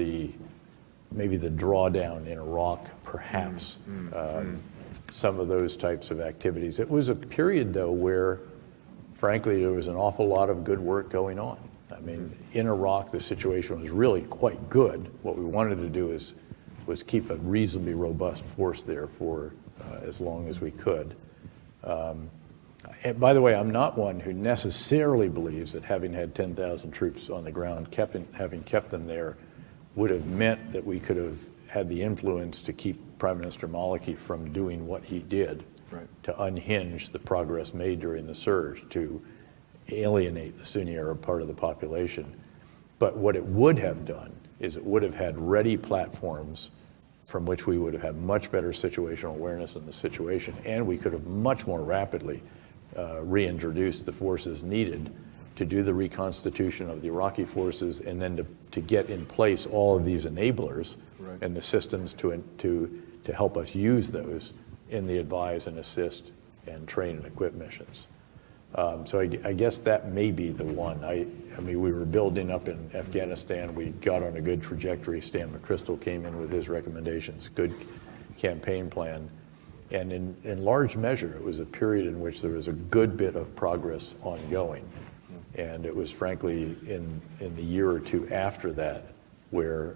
maybe the drawdown in Iraq, perhaps, some of those types of activities. It was a period, though, where, frankly, there was an awful lot of good work going on. I mean, in Iraq, the situation was really quite good. What we wanted to do was keep a reasonably robust force there for as long as we could. And by the way, I'm not one who necessarily believes that having had 10,000 troops on the ground, having kept them there, would have meant that we could have had the influence to keep Prime Minister Maliki from doing what he did, to unhinge the progress made during the surge, to alienate the Sunni Arab part of the population. But what it would have done is it would have had ready platforms from which we would have had much better situational awareness in the situation, and we could have much more rapidly reintroduced the forces needed to do the reconstitution of the Iraqi forces, and then to get in place all of these enablers and the systems to help us use those in the advise and assist and train and equip missions. So I guess that may be the one. I mean, we were building up in Afghanistan. We got on a good trajectory. Stan McChrystal came in with his recommendations, good campaign plan. And in large measure, it was a period in which there was a good bit of progress ongoing. And it was frankly in the year or two after that where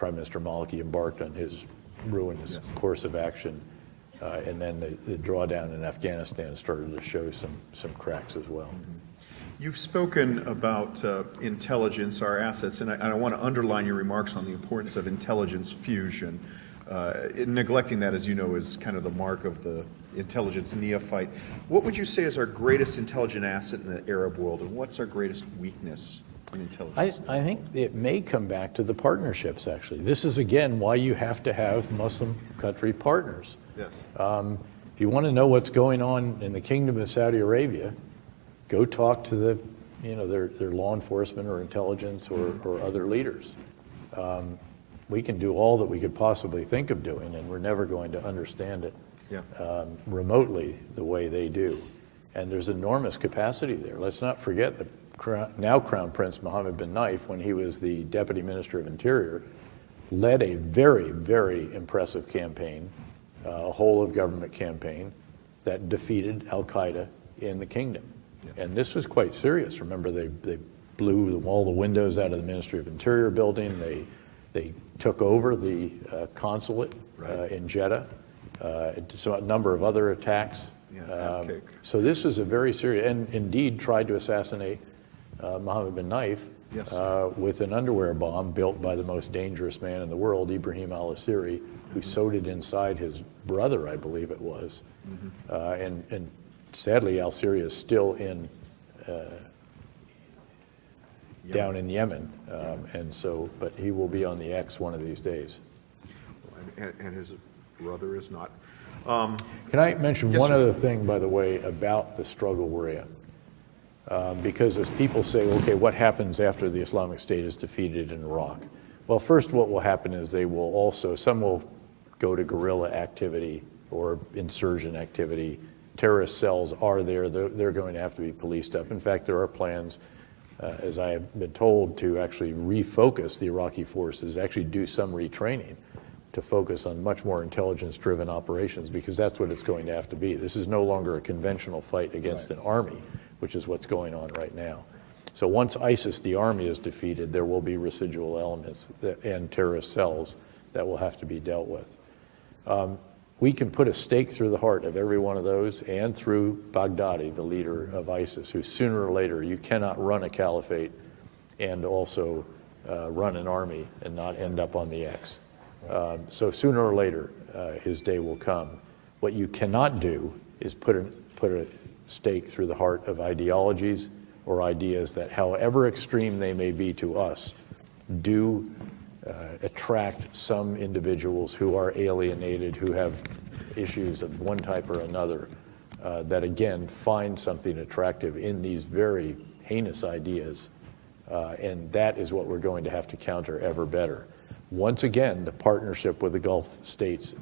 Prime Minister Maliki embarked on his ruinous course of action. And then the drawdown in Afghanistan started to show some cracks as well. You've spoken about intelligence, our assets, and I want to underline your remarks on the importance of intelligence fusion. Neglecting that, as you know, is kind of the mark of the intelligence neophyte. What would you say is our greatest intelligent asset in the Arab world, and what's our greatest weakness in intelligence? I think it may come back to the partnerships, actually. This is, again, why you have to have Muslim country partners. Yes. If you want to know what's going on in the Kingdom of Saudi Arabia, go talk to their law enforcement or intelligence or other leaders. We can do all that we could possibly think of doing, and we're never going to understand it remotely the way they do. And there's enormous capacity there. Let's not forget that now Crown Prince Mohammed bin Naif, when he was the Deputy Minister of Interior, led a very, very impressive campaign, a whole-of-government campaign that defeated al-Qaeda in the kingdom. And this was quite serious. Remember, they blew all the windows out of the Ministry of Interior building. They took over the consulate in Jeddah. So a number of other attacks. So this was a very serious, and indeed tried to assassinate Mohammed bin Naif with an underwear bomb built by the most dangerous man in the world, Ibrahim al-Asiri, who sewed it inside his brother, I believe it was. And sadly, al-Asiri is still down in Yemen, but he will be on the X one of these days. And his brother is not. Can I mention Yes, one sir. other thing, by the way, about the struggle we're in? Because as people say, okay, what happens after the Islamic State is defeated in Iraq? Well, first what will happen is some will go to guerrilla activity or insurgent activity. Terrorist cells are there. They're going to have to be policed up. In fact, there are plans, as I have been told, to actually refocus the Iraqi forces, actually do some retraining to focus on much more intelligence-driven operations, because that's what it's going to have to be. This is no longer a conventional fight against an army, which is what's going on right now. So once ISIS, the army, is defeated, there will be residual elements and terrorist cells that will have to be dealt with. We can put a stake through the heart of every one of those and through Baghdadi, the leader of ISIS, who sooner or later, you cannot run a caliphate and also run an army and not end up on the X. So sooner or later, his day will come. What you cannot do is put a stake through the heart of ideologies or ideas that, however extreme they may be to us, do attract some individuals who are alienated, who have issues of one type or another, that again find something attractive in these very heinous ideas. And that is what we're going to have to counter ever better. Once again, the partnership with the Gulf states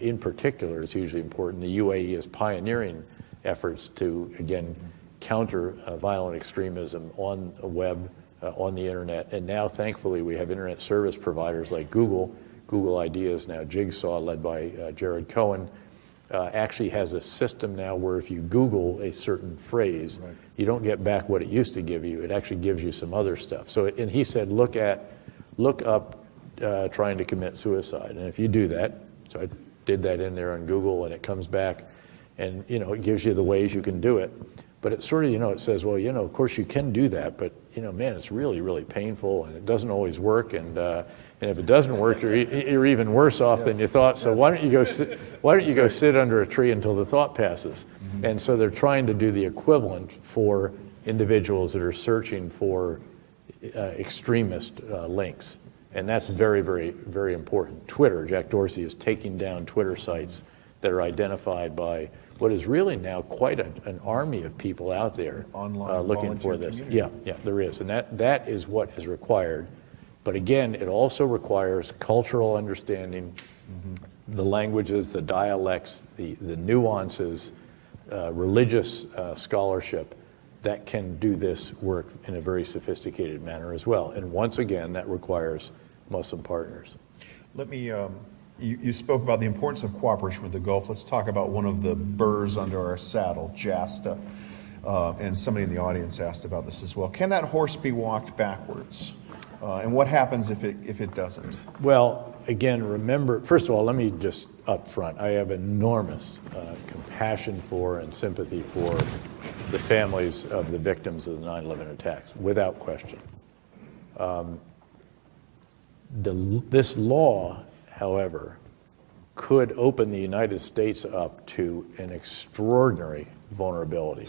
in particular is hugely important. The UAE is pioneering efforts to, again, counter violent extremism on the web, on the internet. And now, thankfully, we have internet service providers like Google. Google Ideas now, Jigsaw, led by Jared Cohen, actually has a system now where if you Google a certain phrase, you don't get back what it used to give you. It actually gives you some other stuff. So, and he said, look up trying to commit suicide. And if you do that, so I did that in there on Google, and it comes back, and it gives you the ways you can do it. But it sort of, it says, well, of course you can do that, but man, it's really, really painful, and it doesn't always work. And if it doesn't work, you're even worse off than you thought. So why don't you go sit under a tree until the thought passes? And so they're trying to do the equivalent for individuals that are searching for extremist links. And that's very, very, very important. Twitter, Jack Dorsey is taking down Twitter sites that are identified by what is really now quite an army of people out there looking for this. Yeah, there is. And that is what is required. But again, it also requires cultural understanding, the languages, the dialects, the nuances, religious scholarship that can do this work in a very sophisticated manner as well. And once again, that requires Muslim partners. Let me, you spoke about the importance of cooperation with the Gulf. Let's talk about one of the burrs under our saddle, JASTA. And somebody in the audience asked about this as well. Can that horse be walked backwards? And what happens if it doesn't? Well, again, remember, first of all, let me just up front, I have enormous compassion for and sympathy for the families of the victims of the 9/11 attacks, without question. This law, however, could open the United States up to an extraordinary vulnerability,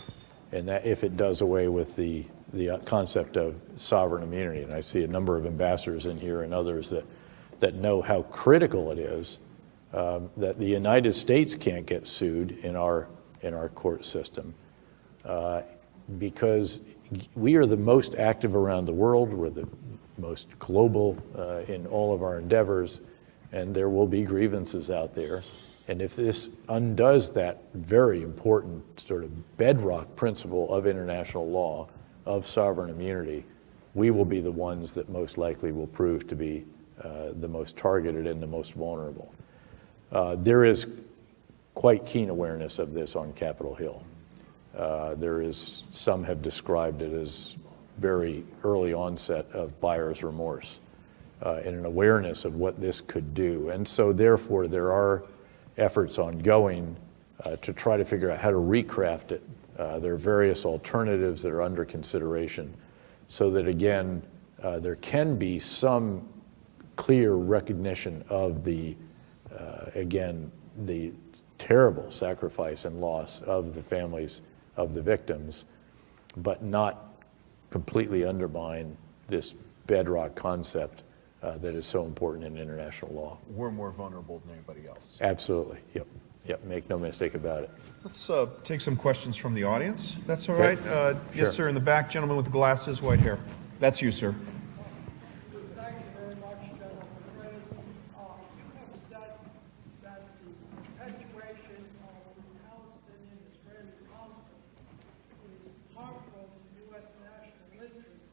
and that if it does away with the concept of sovereign immunity. And I see a number of ambassadors in here and others that know how critical it is that the United States can't get sued in our court system because we are the most active around the world. We're the most global in all of our endeavors, and there will be grievances out there. And if this undoes that very important sort of bedrock principle of international law, of sovereign immunity, we will be the ones that most likely will prove to be the most targeted and the most vulnerable. There is quite keen awareness of this on Capitol Hill. Some have described it as very early onset of buyer's remorse and an awareness of what this could do. And so therefore there are efforts ongoing to try to figure out how to recraft it. There are various alternatives that are under consideration so that, again, there can be some clear recognition of the terrible sacrifice and loss of the families of the victims, but not completely undermine this bedrock concept that is so important in international law. We're more vulnerable than anybody else. Absolutely. Yep. Make no mistake about it. Let's take some questions from the audience, if that's all Okay. right. Yes, sir, in the back, gentleman with the glasses, white hair. That's you, sir. Thank you very much, General Petraeus. You have said that the perpetuation of the Palestinian-Israeli conflict is harmful to U.S. national interests,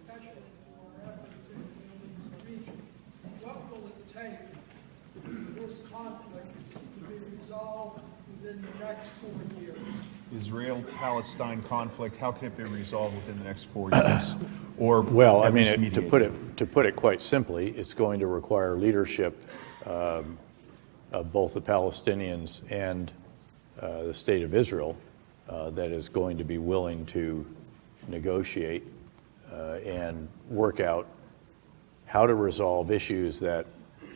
especially to our efforts in the Middle East region. What will it take for this conflict to be resolved within the next 4 years? Israel-Palestine conflict, how can it be resolved within the next 4 years? Or Well, I at mean, least to mediated? put it quite simply, it's going to require leadership of both the Palestinians and the state of Israel that is going to be willing to negotiate and work out how to resolve issues that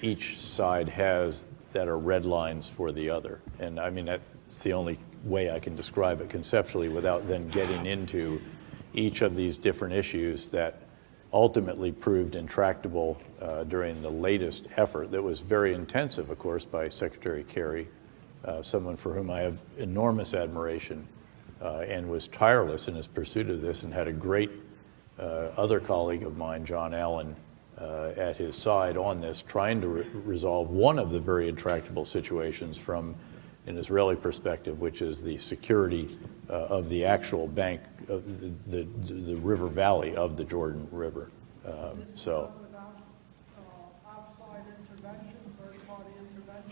each side has that are red lines for the other. And I mean, that's the only way I can describe it conceptually without then getting into each of these different issues that ultimately proved intractable during the latest effort that was very intensive, of course, by Secretary Kerry, someone for whom I have enormous admiration and was tireless in his pursuit of this and had a great other colleague of mine, John Allen, at his side on this, trying to resolve one of the very intractable situations from an Israeli perspective, which is the security of the actual bank, of the river valley of the Jordan River. So Outside intervention, third-party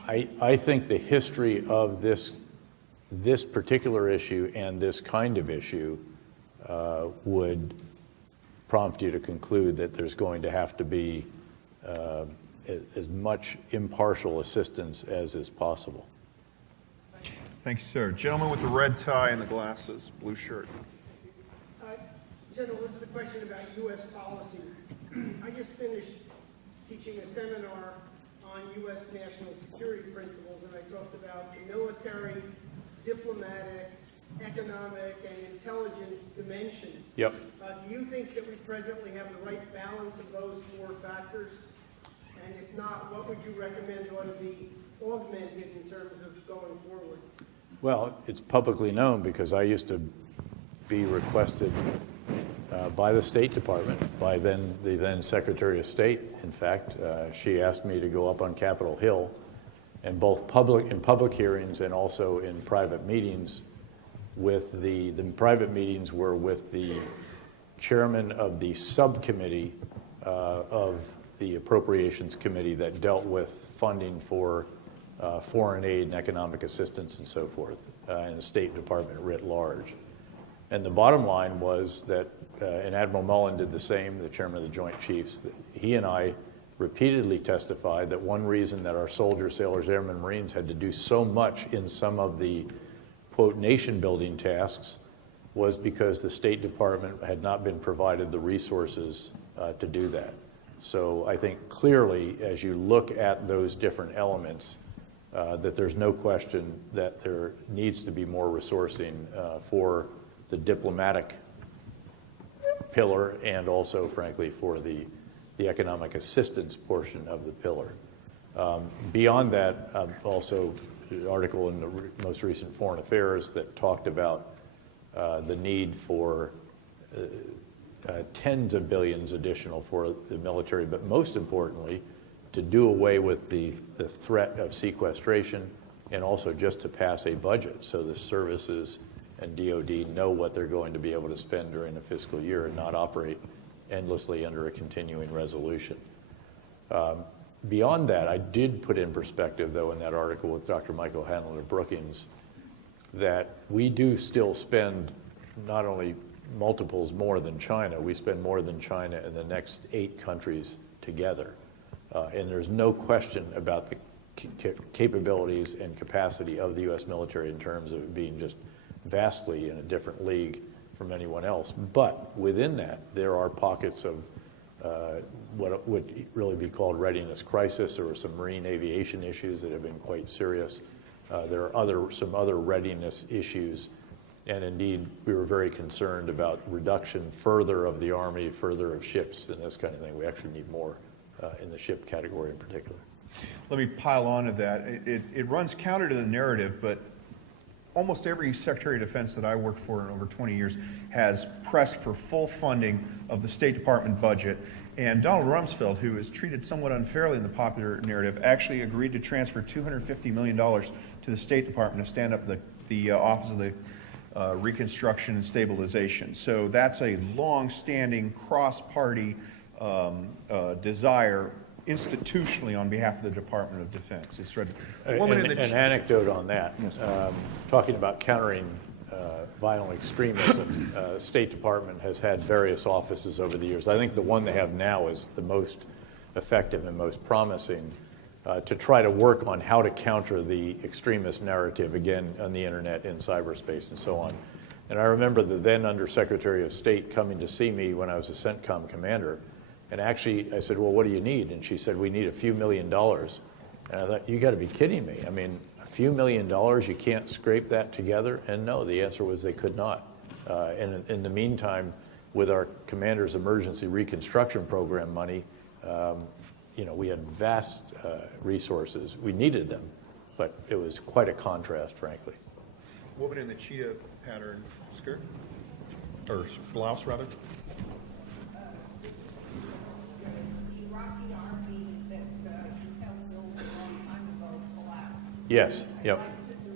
intervention? I think the history of this particular issue and this kind of issue would prompt you to conclude that there's going to have to be as much impartial assistance as is possible. Thank you, sir. Gentleman with the red tie and the glasses, blue shirt. General, this is a question about U.S. policy. I just finished teaching a seminar on U.S. national security principles, and I talked about the military, diplomatic, economic, and intelligence dimensions. Yep. Do you think that we presently have the right balance of those 4 factors? And if not, what would you recommend ought to be augmented in terms of going forward? Well, it's publicly known because I used to be requested by the State Department, by the then Secretary of State, in fact. She asked me to go up on Capitol Hill and both in public hearings and also in private meetings with the private meetings were with the chairman of the subcommittee of the Appropriations Committee that dealt with funding for foreign aid and economic assistance and so forth, and the State Department writ large. And the bottom line was that and Admiral Mullen did the same, the chairman of the Joint Chiefs. He and I repeatedly testified that one reason that our soldiers, sailors, airmen, Marines had to do so much in some of the, quote, nation-building tasks was because the State Department had not been provided the resources to do that. So I think clearly, as you look at those different elements, that there's no question that there needs to be more resourcing for the diplomatic pillar and also, frankly, for the economic assistance portion of the pillar. Beyond that, also the article in the most recent Foreign Affairs that talked about the need for tens of billions additional for the military, but most importantly, to do away with the threat of sequestration and also just to pass a budget so the services and DOD know what they're going to be able to spend during a fiscal year and not operate endlessly under a continuing resolution. Beyond that, I did put in perspective, though, in that article with Dr. Michael Handler Brookings, that we do still spend not only multiples more than China, we spend more than China and the next 8 countries together. And there's no question about the capabilities and capacity of the U.S. military in terms of it being just vastly in a different league from anyone else. But within that, there are pockets of what would really be called readiness crisis. There were some marine aviation issues that have been quite serious. There are some other readiness issues. And indeed, we were very concerned about reduction further of the Army, further of ships, and this kind of thing. We actually need more in the ship category in particular. Let me pile on to that. It runs counter to the narrative, but almost every Secretary of Defense that I worked for in over 20 years has pressed for full funding of the State Department budget. And Donald Rumsfeld, who is treated somewhat unfairly in the popular narrative, actually agreed to transfer $250 million to the State Department to stand up the Office of the Reconstruction and Stabilization. So that's a long-standing cross-party desire institutionally on behalf of the Department of Defense. It's read. An anecdote on that, talking about countering violent extremism, State Department has had various offices over the years. I think the one they have now is the most effective and most promising to try to work on how to counter the extremist narrative, again, on the internet, in cyberspace, and so on. And I remember the then Undersecretary of State coming to see me when I was a CENTCOM commander. And actually, I said, well, what do you need? And she said, we need a few $1 million. And I thought, you got to be kidding me. I mean, a few $1 million, you can't scrape that together? And no, the answer was they could not. And in the meantime, with our Commander's Emergency Reconstruction Program money, we had vast resources. We needed them, but it was quite a contrast, frankly. Woman in the cheetah pattern skirt, or blouse, rather. The Iraqi army that you helped build a long time ago collapsed. Yes, yep. I'd like to do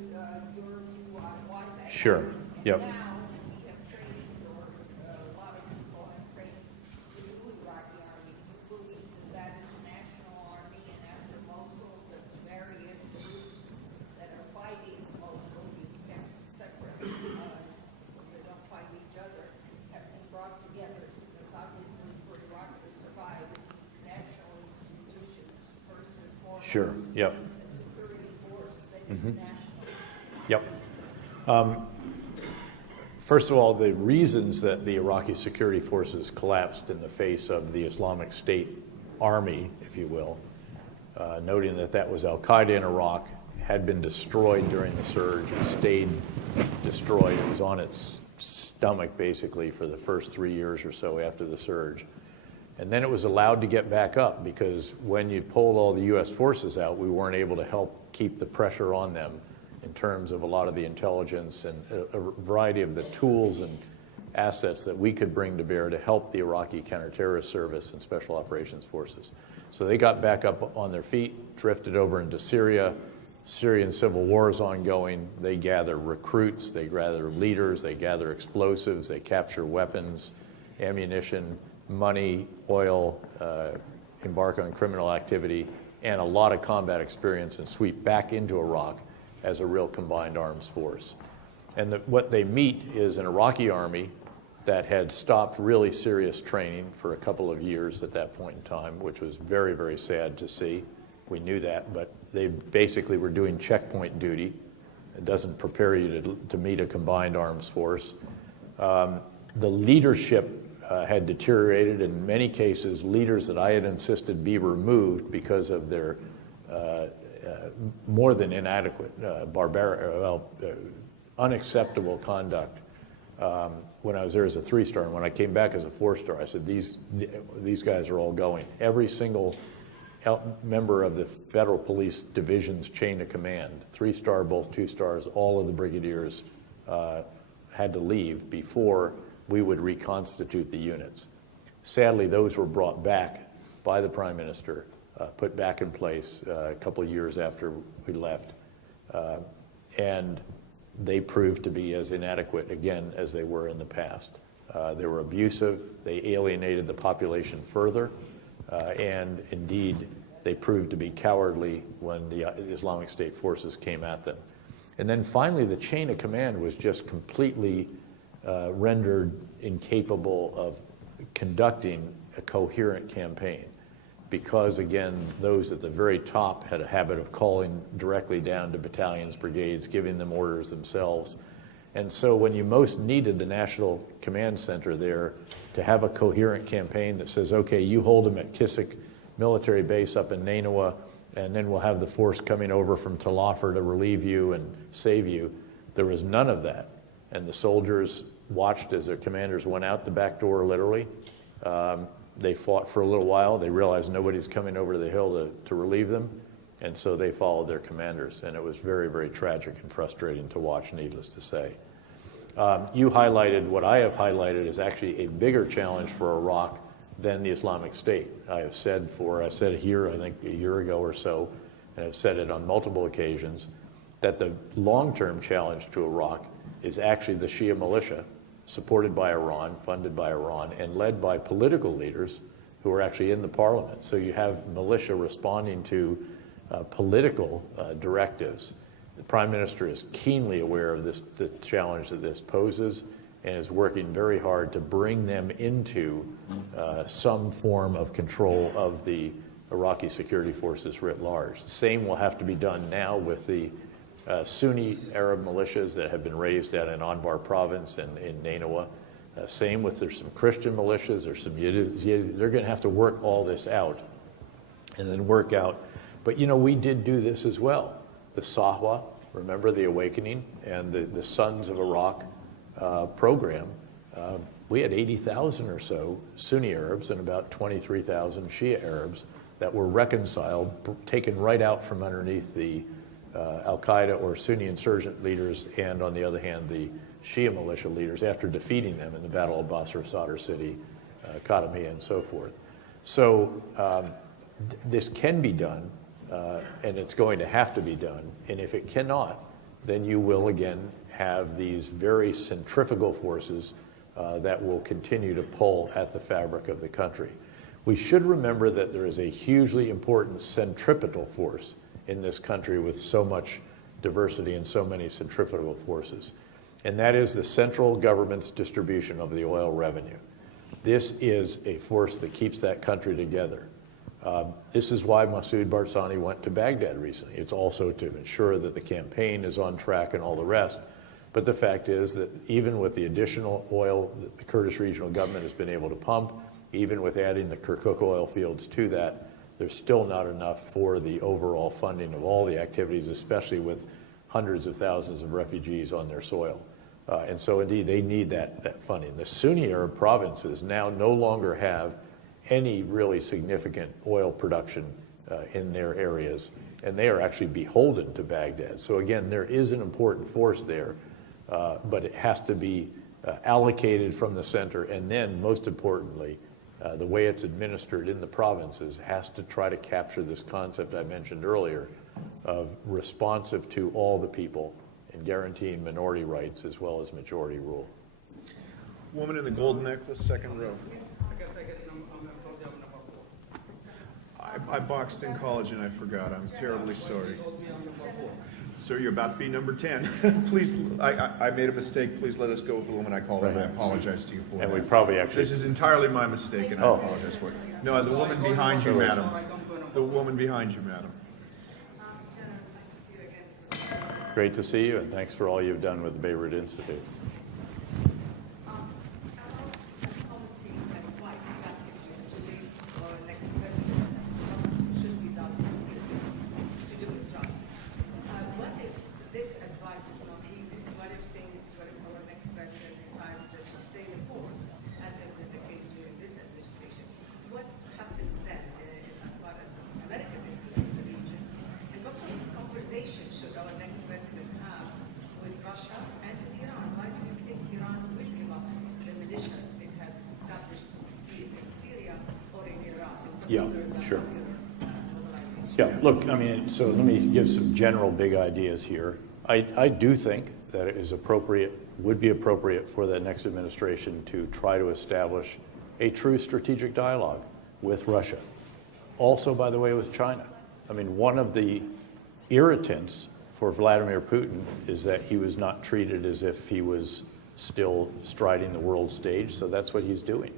your view on why that Sure, yep. Now, we have trained, or a lot of people have trained the new Iraqi army who believes that is a national army, and after Mosul, the various groups that are fighting Mosul be kept separate, so they don't fight each other, have been brought together, because obviously for Iraq to survive, it needs national institutions first and foremost. Sure, yep. A security force that is national. Yep. First of all, the reasons that the Iraqi security forces collapsed in the face of the Islamic State army, if you will, noting that that was al-Qaeda in Iraq, had been destroyed during the surge, and stayed destroyed. It was on its stomach, basically, for the first 3 years or so after the surge. And then it was allowed to get back up, because when you pulled all the U.S. forces out, we weren't able to help keep the pressure on them in terms of a lot of the intelligence and a variety of the tools and assets that we could bring to bear to help the Iraqi counterterrorist service and special operations forces. So they got back up on their feet, drifted over into Syria. Syrian civil war is ongoing. They gather recruits, they gather leaders, they gather explosives, they capture weapons, ammunition, money, oil, embark on criminal activity, and a lot of combat experience, and sweep back into Iraq as a real combined arms force. And what they meet is an Iraqi army that had stopped really serious training for a couple of years at that point in time, which was very, very sad to see. We knew that, but they basically were doing checkpoint duty. It doesn't prepare you to meet a combined arms force. The leadership had deteriorated. In many cases, leaders that I had insisted be removed because of their more than inadequate, unacceptable conduct. When I was there as a 3-star, and when I came back as a 4-star, I said, these guys are all going. Every single member of the Federal Police Division's chain of command, 3-star, both 2-stars, all of the brigadiers had to leave before we would reconstitute the units. Sadly, those were brought back by the Prime Minister, put back in place a couple of years after we left. And they proved to be as inadequate, again, as they were in the past. They were abusive, they alienated the population further, and indeed, they proved to be cowardly when the Islamic State forces came at them. And then finally, the chain of command was just completely rendered incapable of conducting a coherent campaign because, again, those at the very top had a habit of calling directly down to battalions, brigades, giving them orders themselves. And so when you most needed the National Command Center there to have a coherent campaign that says, okay, you hold them at Kisik military base up in Nainawa, and then we'll have the force coming over from Talafar to relieve you and save you, there was none of that. And the soldiers watched as their commanders went out the back door, literally. They fought for a little while. They realized nobody's coming over the hill to relieve them, and so they followed their commanders. And it was very, very tragic and frustrating to watch, needless to say. You highlighted what I have highlighted is actually a bigger challenge for Iraq than the Islamic State. I said it here, I think a year ago or so, and I've said it on multiple occasions, that the long-term challenge to Iraq is actually the Shia militia, supported by Iran, funded by Iran, and led by political leaders who are actually in the parliament. So you have militia responding to political directives. The Prime Minister is keenly aware of the challenge that this poses and is working very hard to bring them into some form of control of the Iraqi security forces writ large. The same will have to be done now with the Sunni Arab militias that have been raised out in Anbar province and in Nainawa. Same with there's some Christian militias, there's some Yazidis. They're going to have to work all this out and then work out. But, you know, we did do this as well. The Sahwa, remember the Awakening, and the Sons of Iraq program. We had 80,000 or so Sunni Arabs and about 23,000 Shia Arabs that were reconciled, taken right out from underneath the al-Qaeda or Sunni insurgent leaders, and on the other hand, the Shia militia leaders after defeating them in the Battle of Basra, Sadr City, Qadamiyya, and so forth. So this can be done, and it's going to have to be done. And if it cannot, then you will again have these very centrifugal forces that will continue to pull at the fabric of the country. We should remember that there is a hugely important centripetal force in this country with so much diversity and so many centrifugal forces. And that is the central government's distribution of the oil revenue. This is a force that keeps that country together. This is why Masoud Barzani went to Baghdad recently. It's also to ensure that the campaign is on track and all the rest. But the fact is that even with the additional oil that the Kurdish regional government has been able to pump, even with adding the Kirkuk oil fields to that, there's still not enough for the overall funding of all the activities, especially with hundreds of thousands of refugees on their soil. And so indeed, they need that funding. The Sunni Arab provinces now no longer have any really significant oil production in their areas, and they are actually beholden to Baghdad. So again, there is an important force there, but it has to be allocated from the center, and then most importantly, the way it's administered in the provinces has to try to capture this concept I mentioned earlier of responsive to all the people and guaranteeing minority rights as well as majority rule. Woman in the gold necklace, second row. I boxed in college and I forgot. I'm terribly sorry. Sir, you're about to be number 10. Please, I made a mistake. Please let us go with the woman I called, and I apologize to you for And that. we probably actually, This is entirely my mistake, and I apologize for it. No, the woman behind you, madam. The woman behind you, madam. great to see you, and thanks for all you've done with the Beirut Institute. Yeah, sure. Yeah, look, I mean, so let me give some general big ideas here. I do think that it is appropriate, would be appropriate for the next administration to try to establish a true strategic dialogue with Russia. Also, by the way, with China. I mean, one of the irritants for Vladimir Putin is that he was not treated as if he was still striding the world stage, so that's what he's doing.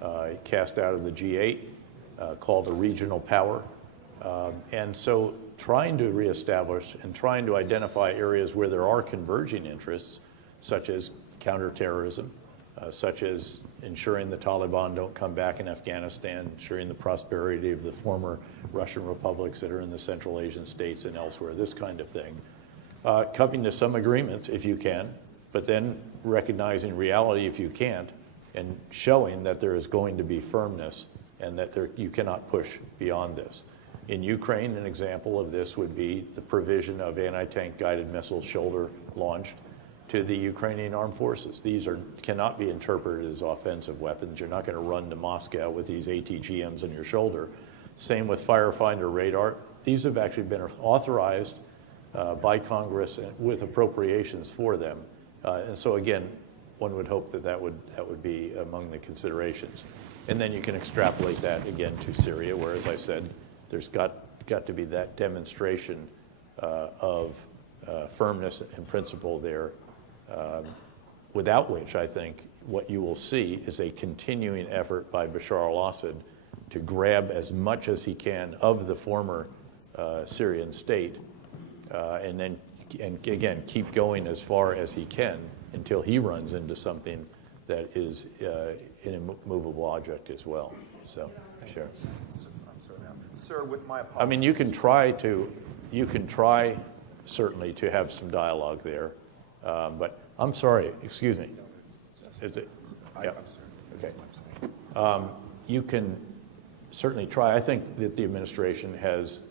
He cast out of the G8, called a regional power. And so trying to reestablish and trying to identify areas where there are converging interests, such as counterterrorism, such as ensuring the Taliban don't come back in Afghanistan, ensuring the prosperity of the former Russian republics that are in the Central Asian states and elsewhere, this kind of thing. Coming to some agreements if you can, but then recognizing reality if you can't, and showing that there is going to be firmness and that you cannot push beyond this. In Ukraine, an example of this would be the provision of anti-tank guided missiles shoulder launched to the Ukrainian armed forces. These cannot be interpreted as offensive weapons. You're not going to run to Moscow with these ATGMs on your shoulder. Same with Firefinder radar. These have actually been authorized by Congress with appropriations for them. And so again, one would hope that would be among the considerations. And then you can extrapolate that again to Syria, where, as I said, there's got to be that demonstration of firmness and principle there, without which I think what you will see is a continuing effort by Bashar al-Assad to grab as much as he can of the former Syrian state, and again, keep going as far as he can until he runs into something that is an immovable object as well. So, sure. Sir, with my apologies. I mean, you can try certainly to have some dialogue there, but I'm sorry, excuse me. Is it? Yeah. I'm sorry. Okay. You can certainly try. I think that the administration has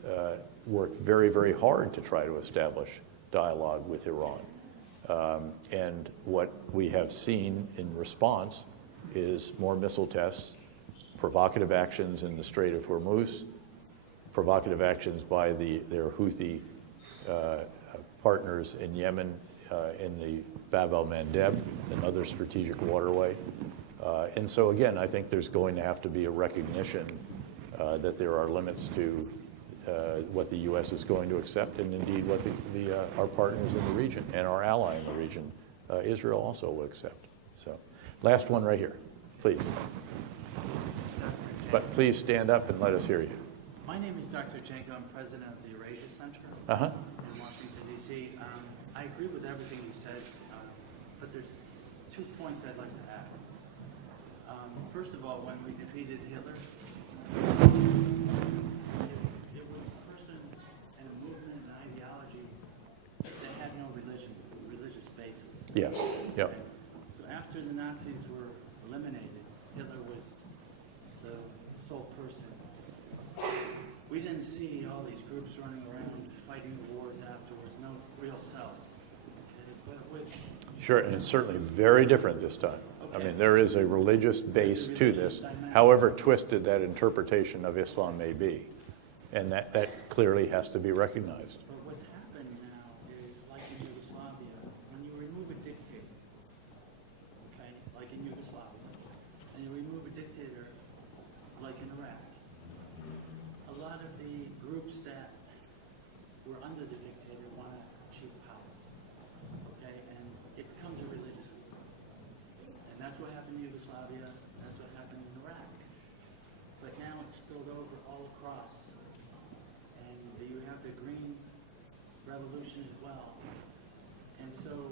worked very, very hard to try to establish dialogue with Iran. And what we have seen in response is more missile tests, provocative actions in the Strait of Hormuz, provocative actions by their Houthi partners in Yemen in the Bab el-Mandeb, another strategic waterway. And so again, I think there's going to have to be a recognition that there are limits to what the U.S. is going to accept, and indeed what our partners in the region and our ally in the region, Israel, also will accept. So, last one right here, please. But please stand up and let us hear you. My name is Dr. Janko. I'm president of the Eurasia Center in Washington, D.C. I agree with everything you said, but there's 2 points I'd like to add. First of all, when we defeated Hitler, it was a person and a movement and ideology that had no religious basis. Yes. Yep. So after the Nazis were eliminated, Hitler was the sole person. We didn't see all these groups running around fighting the wars afterwards, no real selves. Sure, and it's certainly very different this time. I mean, there is a religious base to this, however twisted that interpretation of Islam may be. And that clearly has to be recognized. But what's happened now is, like in Yugoslavia, when you remove a dictator, okay, like in Yugoslavia, and you remove a dictator, like in Iraq, a lot groups that were under the dictator want to achieve power, okay? And it becomes a religious war. And that's what happened in Yugoslavia, that's what happened in Iraq. But now it's spilled over all across. And you have the Green Revolution as well. And so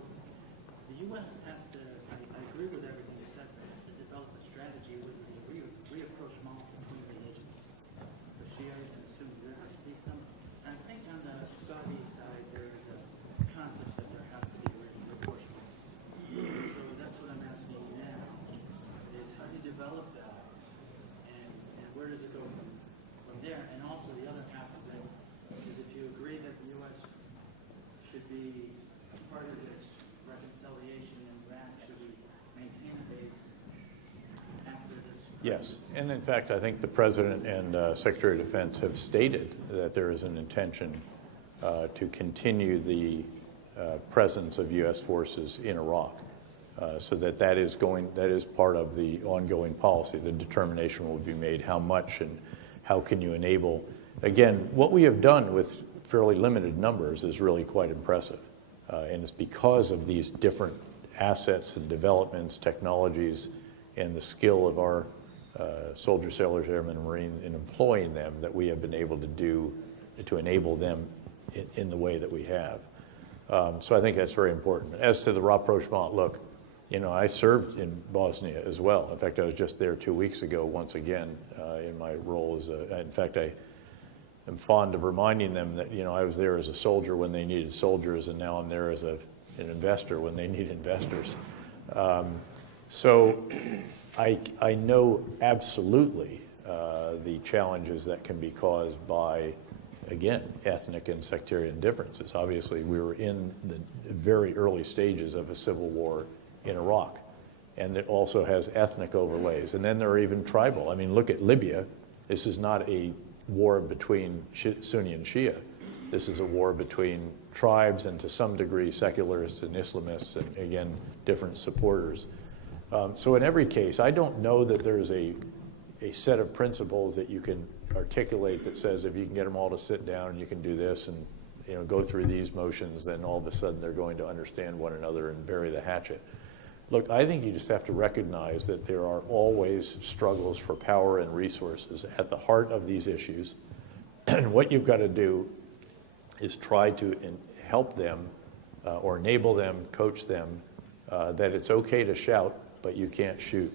the U.S. has to, I agree with everything you said, but it has to develop a strategy with the reapproach model between religions. The Shiite and the Sunni, there has to be some, and I think on the Saudi side, there is a concept that there has to be a reapproach model. So that's what I'm asking you now, is how do you develop that, and where does it go from there? And also the other half of it is if you agree that the U.S. should be part of this reconciliation in Iraq, should we maintain a base after this? Yes, and in fact, I think the President and Secretary of Defense have stated that there is an intention to continue the presence of U.S. forces in Iraq, so that is part of the ongoing policy. The determination will be made how much and how can you enable. Again, what we have done with fairly limited numbers is really quite impressive, and it's because of these different assets and developments, technologies, and the skill of our soldiers, sailors, airmen, and Marines in employing them that we have been able to enable them in the way that we have. So I think that's very important. As to the rapprochement, look, you know, I served in Bosnia as well. In fact, I was just there 2 weeks ago once again in my role as in fact, I am fond of reminding them that, you know, I was there as a soldier when they needed soldiers, and now I'm there as an investor when they need investors. So I know absolutely the challenges that can be caused by, again, ethnic and sectarian differences. Obviously, we were in the very early stages of a civil war in Iraq, and it also has ethnic overlays. And then there are even tribal. I mean, look at Libya. This is not a war between Sunni and Shia. This is a war between tribes and, to some degree, secularists and Islamists, and again, different supporters. So in every case, I don't know that there's a set of principles that you can articulate that says if you can get them all to sit down and you can do this and, you know, go through these motions, then all of a sudden they're going to understand one another and bury the hatchet. Look, I think you just have to recognize that there are always struggles for power and resources at the heart of these issues. And what you've got to do is try to help them or enable them, coach them, that it's okay to shout, but you can't shoot.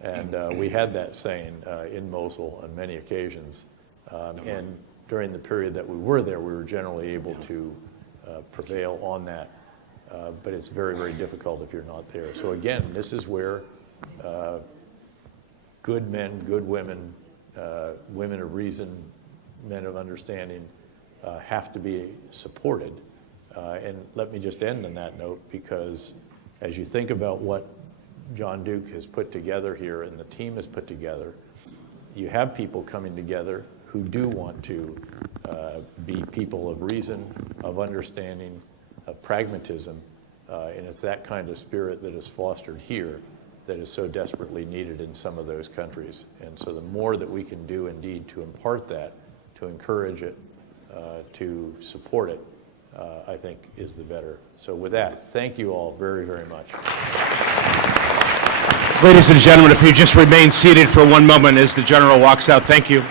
And we had that saying in Mosul on many occasions. And during the period that we were there, we were generally able to prevail on that. But it's very, very difficult if you're not there. So again, this is where good men, good women, women of reason, men of understanding have to be supported. And let me just end on that note, because as you think about what John Duke has put together here and the team has put together, you have people coming together who do want to be people of reason, of understanding, of pragmatism, and it's that kind of spirit that is fostered here that is so desperately needed in some of those countries. And so the more that we can do indeed to impart that, to encourage it, to support it, I think is the better. So with that, thank you all very, very much. Ladies and gentlemen, if you just remain seated for one moment as the General walks out, thank you.